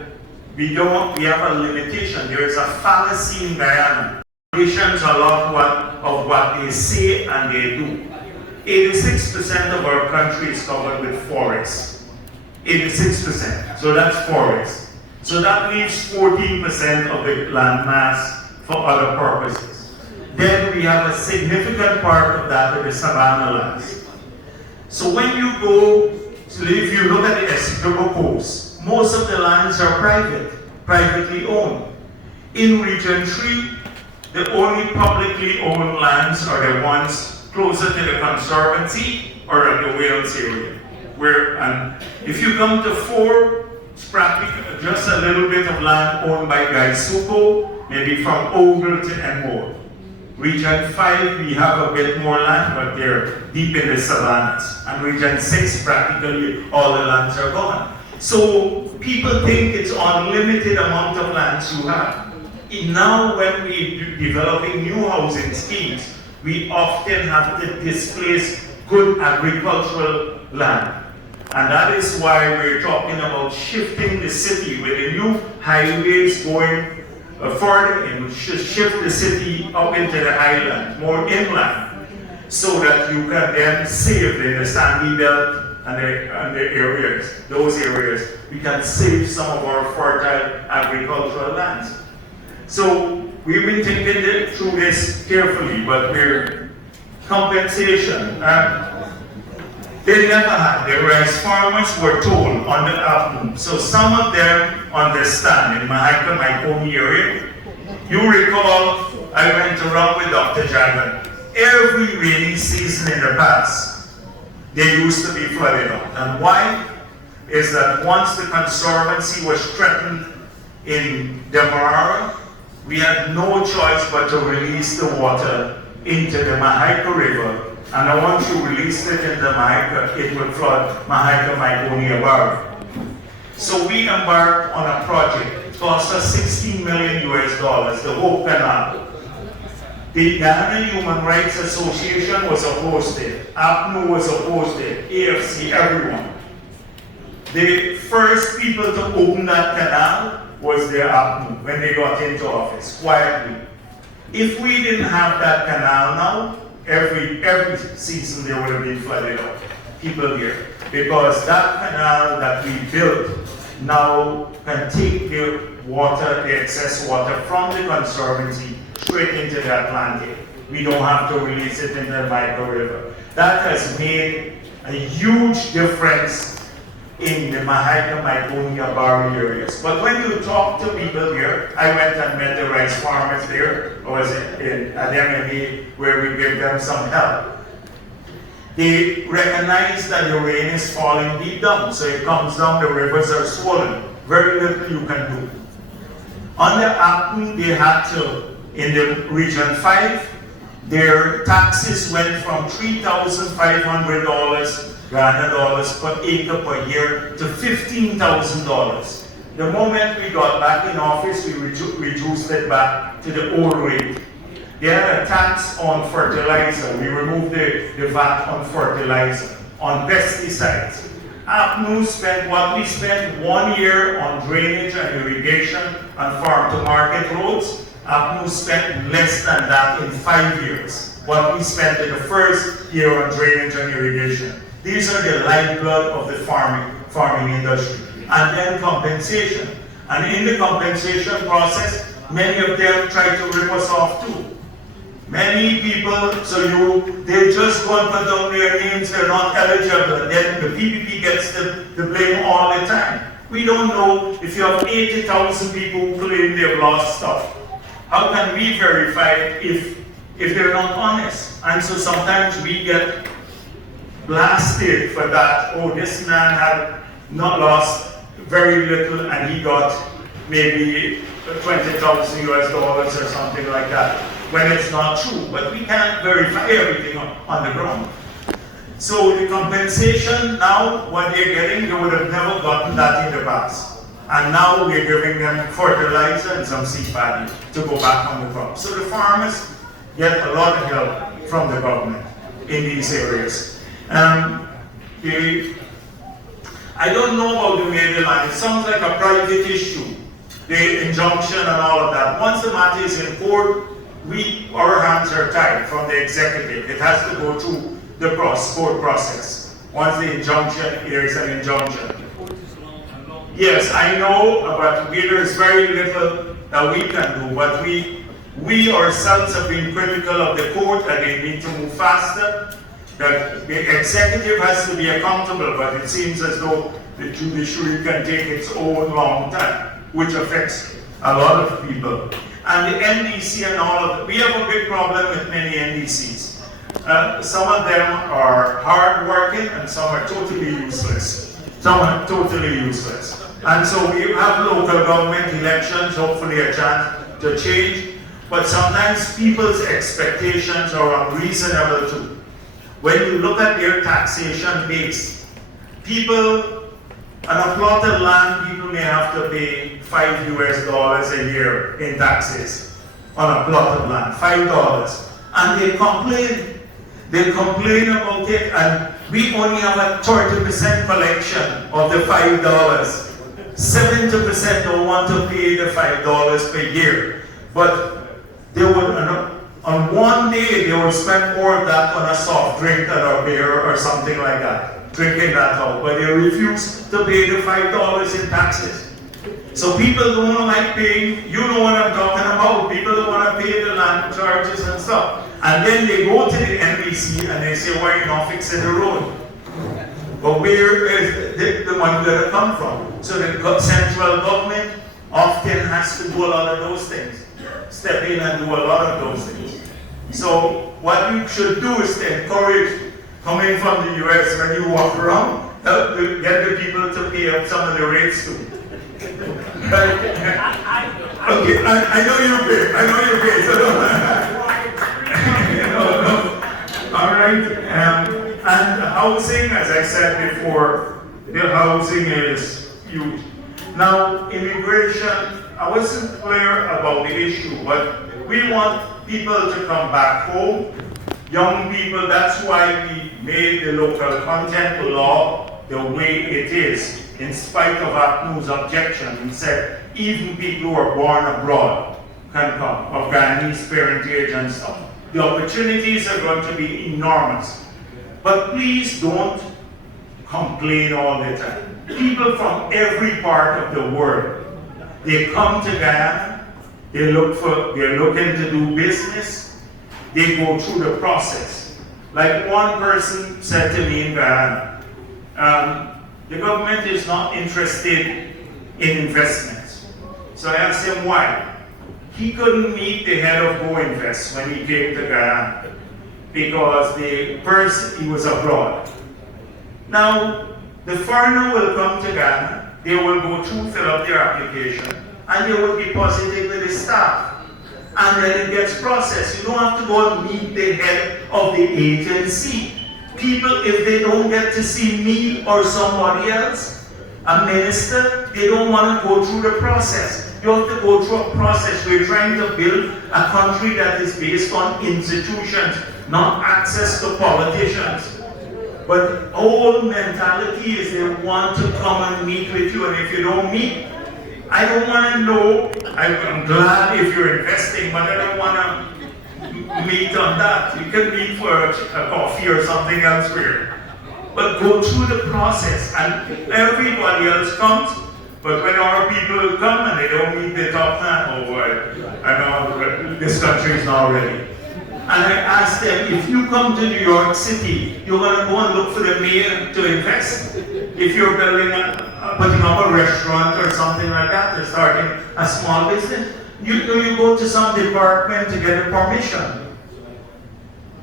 we have a limitation. There is a fallacy in Guyana. Politicians are a lot of what they say and they do. 86% of our country is covered with forests. 86%. So that's forest. So that leaves 14% of the land mass for other purposes. Then we have a significant part of that the savanna lands. So when you go, so if you look at the Essequibo Coast, most of the lands are privately owned. In Region 3, the only publicly owned lands are the ones closer to the Conservancy or in the Wales area. If you come to 4, it's practically just a little bit of land owned by Gaisupo, maybe from Ogle to Enmore. Region 5, we have a bit more land, but they're deep in the savannas. And Region 6, practically all the lands are gone. So people think it's unlimited amount of lands you have. Now when we're developing new housing schemes, we often have to displace good agricultural land. And that is why we're talking about shifting the city with the new highways going further in, shift the city up into the highland, more inland, so that you can then save in the sandy belt and the areas, those areas, we can save some of our fertile agricultural lands. So we've been thinking through this carefully, but we're compensation. They never had. The rice farmers were told on the afternoon. So some of them understand in Mahika, my home area. You recall, I went around with Dr. Jagdeo. Every rainy season in the past, they used to be flooded out. And why? Is that once the conservancy was threatened in Demerara, we had no choice but to release the water into the Mahika River. And once you released it into Mahika, it would flood Mahika, Myconia, Bharrat. So we embarked on a project. It cost us $16 million, the Hope Canal. The Guyana Human Rights Association was opposed to it. APNU was opposed to it. AFC, everyone. The first people to open that canal was the APNU when they got into office, quietly. If we didn't have that canal now, every season there would have been flooded out, people here. Because that canal that we built now can take the water, the excess water from the conservancy straight into the Atlantic. We don't have to release it into the Mahika River. That has made a huge difference in the Mahika, Myconia, Bharrat areas. But when you talk to people here, I went and met the rice farmers there, or was it in Ademene, where we gave them some help. They recognize that the rain is falling deep down, so it comes down, the rivers are swollen. Very little you can do. On the Acton, they had to, in the Region 5, their taxes went from $3,500 Ghana dollars per acre per year to $15,000. The moment we got back in office, we reduced it back to the old rate. They had a tax on fertilizer. We removed the VAT on fertilizer, on pesticides. APNU spent what we spent 1 year on drainage and irrigation and farm to market roads. APNU spent less than that in 5 years. What we spent in the first year on drainage and irrigation. These are the lifeblood of the farming industry. And then compensation. And in the compensation process, many of them try to rip us off too. Many people, they just go and put down their names, they're not eligible, and then the PPP gets the blame all the time. We don't know if you have 80,000 people who claim they've lost stuff. How can we verify it if they're not honest? And so sometimes we get blasted for that. Oh, this man had not lost very little and he got maybe $20,000 or something like that, when it's not true. But we can't verify everything on the ground. So the compensation now, what they're getting, they would have never gotten that in the past. And now we're giving them fertilizer and some seed paddy to go back on the crop. So the farmers get a lot of help from the government in these areas. I don't know about the major land. It sounds like a private issue, the injunction and all of that. Once the matter is in court, our hands are tied from the executive. It has to go through the court process. Once the injunction, there is an injunction. Yes, I know, but there is very little that we can do. But we ourselves have been critical of the court that they need to move faster. That the executive has to be accountable, but it seems as though the judiciary can take its own long time, which affects a lot of people. And the NDC and all of that, we have a big problem with many NDCs. Some of them are hard-working and some are totally useless. And so we have local government elections, hopefully a chance to change, but sometimes people's expectations are unreasonable too. When you look at their taxation base, people On a plot of land, people may have to pay $5 a year in taxes on a plot of land, $5. And they complain. They complain about it, and we only have a 30% collection of the $5. 70% don't want to pay the $5 per year. But they would, on one day, they will spend more of that on a soft drink and a beer or something like that, drinking that out. But they refuse to pay the $5 in taxes. So people don't like paying, you know what I'm talking about, people don't want to pay the land charges and stuff. And then they go to the NBC and they say, why are you not fixing the road? But where is the money going to come from? So the central government often has to do a lot of those things. Step in and do a lot of those things. So what you should do is to encourage, coming from the US, when you walk around, help get the people to pay up some of the rates too. Okay, I know you pay, so don't all right, and housing, as I said before, the housing is huge. Now, immigration, I wasn't clear about the issue, but we want people to come back home. Young people, that's why we made the local content law the way it is. In spite of ACNU's objection, we said even people who are born abroad can come, of Guyanese parentage and stuff. The opportunities are going to be enormous. But please don't complain all the time. People from every part of the world, they come to Guyana, they're looking to do business, they go through the process. Like one person said to me in Guyana, the government is not interested in investments. So I asked him why. He couldn't meet the head of Go Invest when he came to Guyana because he was abroad. Now, the foreigner will come to Ghana, they will go through, fill up their application, and they will be positive with the staff. And then it gets processed. You don't have to go and meet the head of the agency. People, if they don't get to see me or somebody else, a minister, they don't want to go through the process. You have to go through a process. We're trying to build a country that is based on institutions, not access to politicians. But whole mentality is they want to come and meet with you, and if you don't meet, I don't want to know. I'm glad if you're investing, but I don't want to meet on that. You can meet for a coffee or something elsewhere. But go through the process, and everybody else comes. But when our people come and they don't meet the top man, I know this country is not ready. And I asked them, if you come to New York City, you're going to go and look for the mayor to invest. If you're putting up a restaurant or something like that, or starting a small business, you go to some department to get a permission.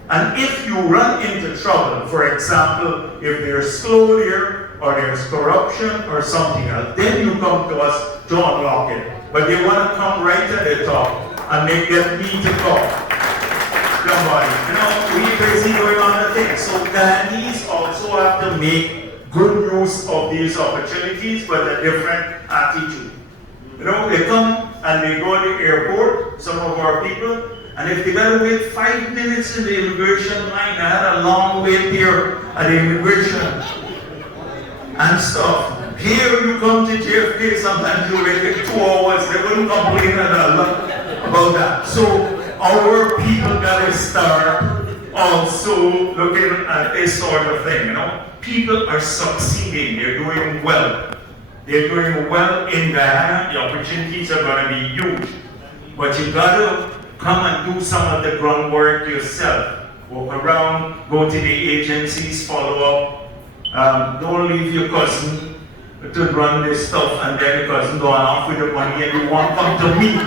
And if you run into trouble, for example, if there's slow there, or there's corruption or something else, then you come to us to unlock it. But they want to come right at the top and make them need to come. Somebody, we're busy going on the thing. So Guyanese also have to make good use of these opportunities, but a different attitude. They come and they go to the airport, some of our people, and if they gotta wait 5 minutes in the immigration line, I had a long wait here at the immigration and stuff. Here you come to JFK, sometimes you wait 2 hours, they wouldn't complain about that. So our people gotta start also looking at this sort of thing, People are succeeding, they're doing well. They're doing well in Guyana, the opportunities are gonna be huge. But you gotta come and do some of the groundwork yourself. Walk around, go to the agencies, follow up. Don't leave your cousin to run this stuff and then your cousin gone off with the money and you won't come to me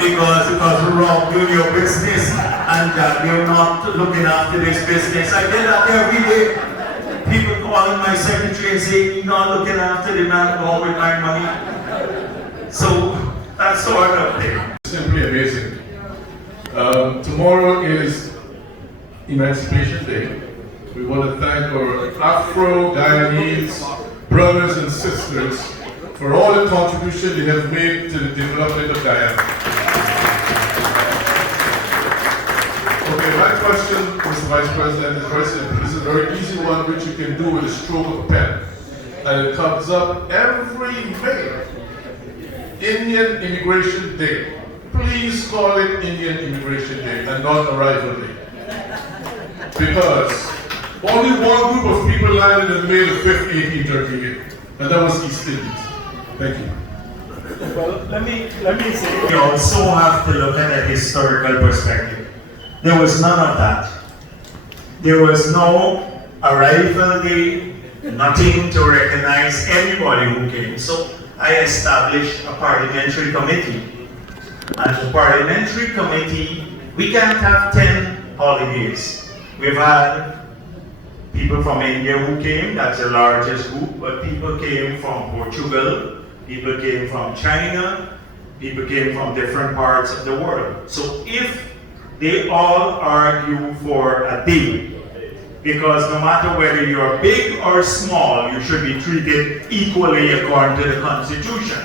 because the cousin robbed you in your business and you're not looking after this business. I did that every day. People calling my secretary and saying, you're not looking after the man home with my money. So that sort of thing. Simply amazing. Tomorrow is Emancipation Day. We want to thank our Afro-Guyanese brothers and sisters, for all the contribution they have made to the development of Guyana. Okay, my question, Mr. Vice President, is very simple. This is a very easy one which you can do with a stroke of a pen. And it comes up every May. Indian Immigration Day. Please call it Indian Immigration Day and not Arrival Day. Because only one group of people landed on May the 5th, 1838. And that was East Indies. Thank you. Well, let me say, we also have to look at a historical perspective. There was none of that. There was no arrival day, nothing to recognize anybody who came. So I established a parliamentary committee. And the parliamentary committee, we can't have 10 holidays. We've had people from India who came, that's the largest group, but people came from Portugal, people came from China, people came from different parts of the world. So if they all argue for a day, because no matter whether you're big or small, you should be treated equally according to the Constitution.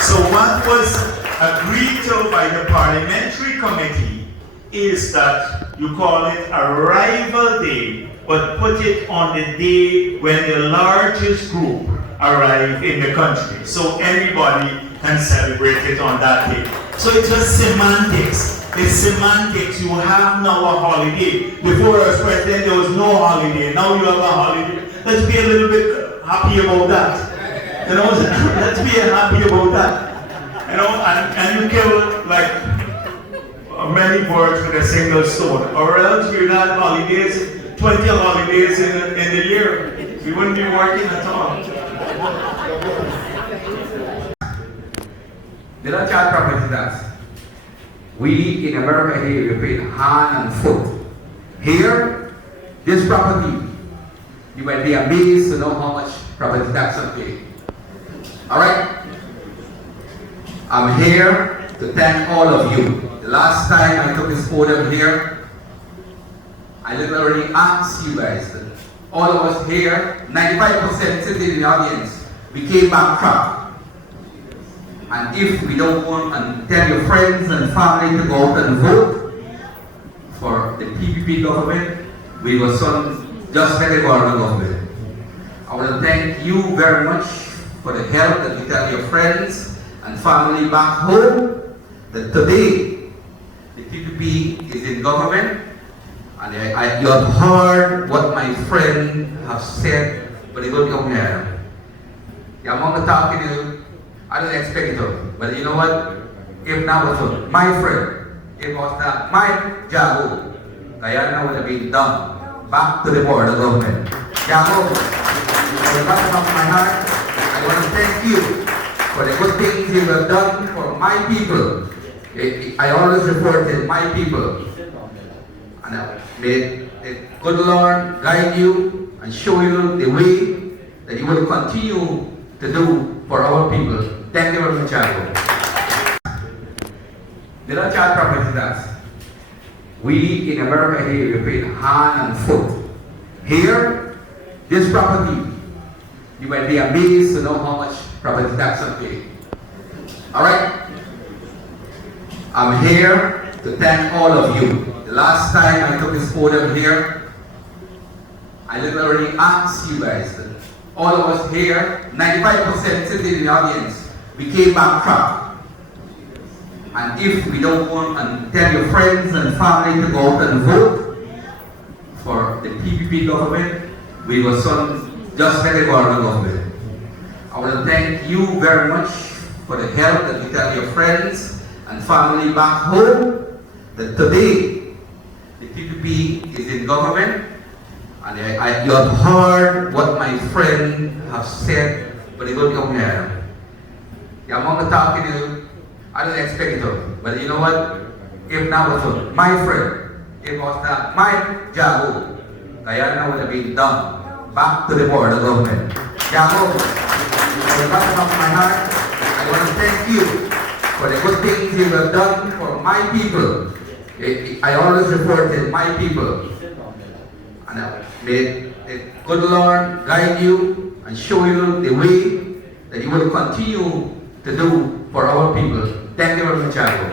So what was agreed to by the parliamentary committee is that you call it Arrival Day, but put it on the day when the largest group arrive in the country. So anybody can celebrate it on that day. So it's just semantics. It's semantics. You have now a holiday. Before I was president, there was no holiday. Now you have a holiday. Let's be a little bit happy about that. You know, let's be happy about that. You know, and you kill like many birds with a single stone. Or else we'd have holidays, 20 holidays in the year. We wouldn't be working at all. The Dutch are promising us. We in America here, we pay hand and foot. Here, this property, you might be amazed to know how much property tax I pay. Alright? I'm here to thank all of you. The last time I took this podium here, I literally asked you guys, all of us here, 95% sitting in the audience, became bankrupt. And if we don't want and tell your friends and family to go out and vote for the PPP government, we will soon just let it go on the government. I want to thank you very much for the help that you tell your friends and family back home that today the PPP is in government. And you have heard what my friend have said, but it will be on here. The amount of talking you, I don't expect it, but you know what? If not was my friend, if was not my Jago, Guyana would have been done back to the board of government. Jago, from the bottom of my heart, I want to thank you for the good things you have done for my people. I always reported my people. And may the good Lord guide you and show you the way that you will continue to do for our people. Thank you very much, Jago. The Dutch are promising us. We in America here, we pay hand and foot. Here, this property, you might be amazed to know how much property tax I pay. Alright? I'm here to thank all of you. The last time I took this podium here, I literally asked you guys, all of us here, 95% sitting in the audience, became bankrupt. And if we don't want and tell your friends and family to go out and vote for the PPP government, we will soon just let it go on the government. I want to thank you very much for the help that you tell your friends and family back home that today the PPP is in government. And you have heard what my friend have said, but it will be on here. The amount of talking you, I don't expect it, but you know what? If not was my friend, if was not my Jago, Guyana would have been done back to the board of government. Jago, from the bottom of my heart, I want to thank you for the good things you have done for my people. I always reported my people. And may the good Lord guide you and show you the way that you will continue to do for our people. Thank you very much, Jago.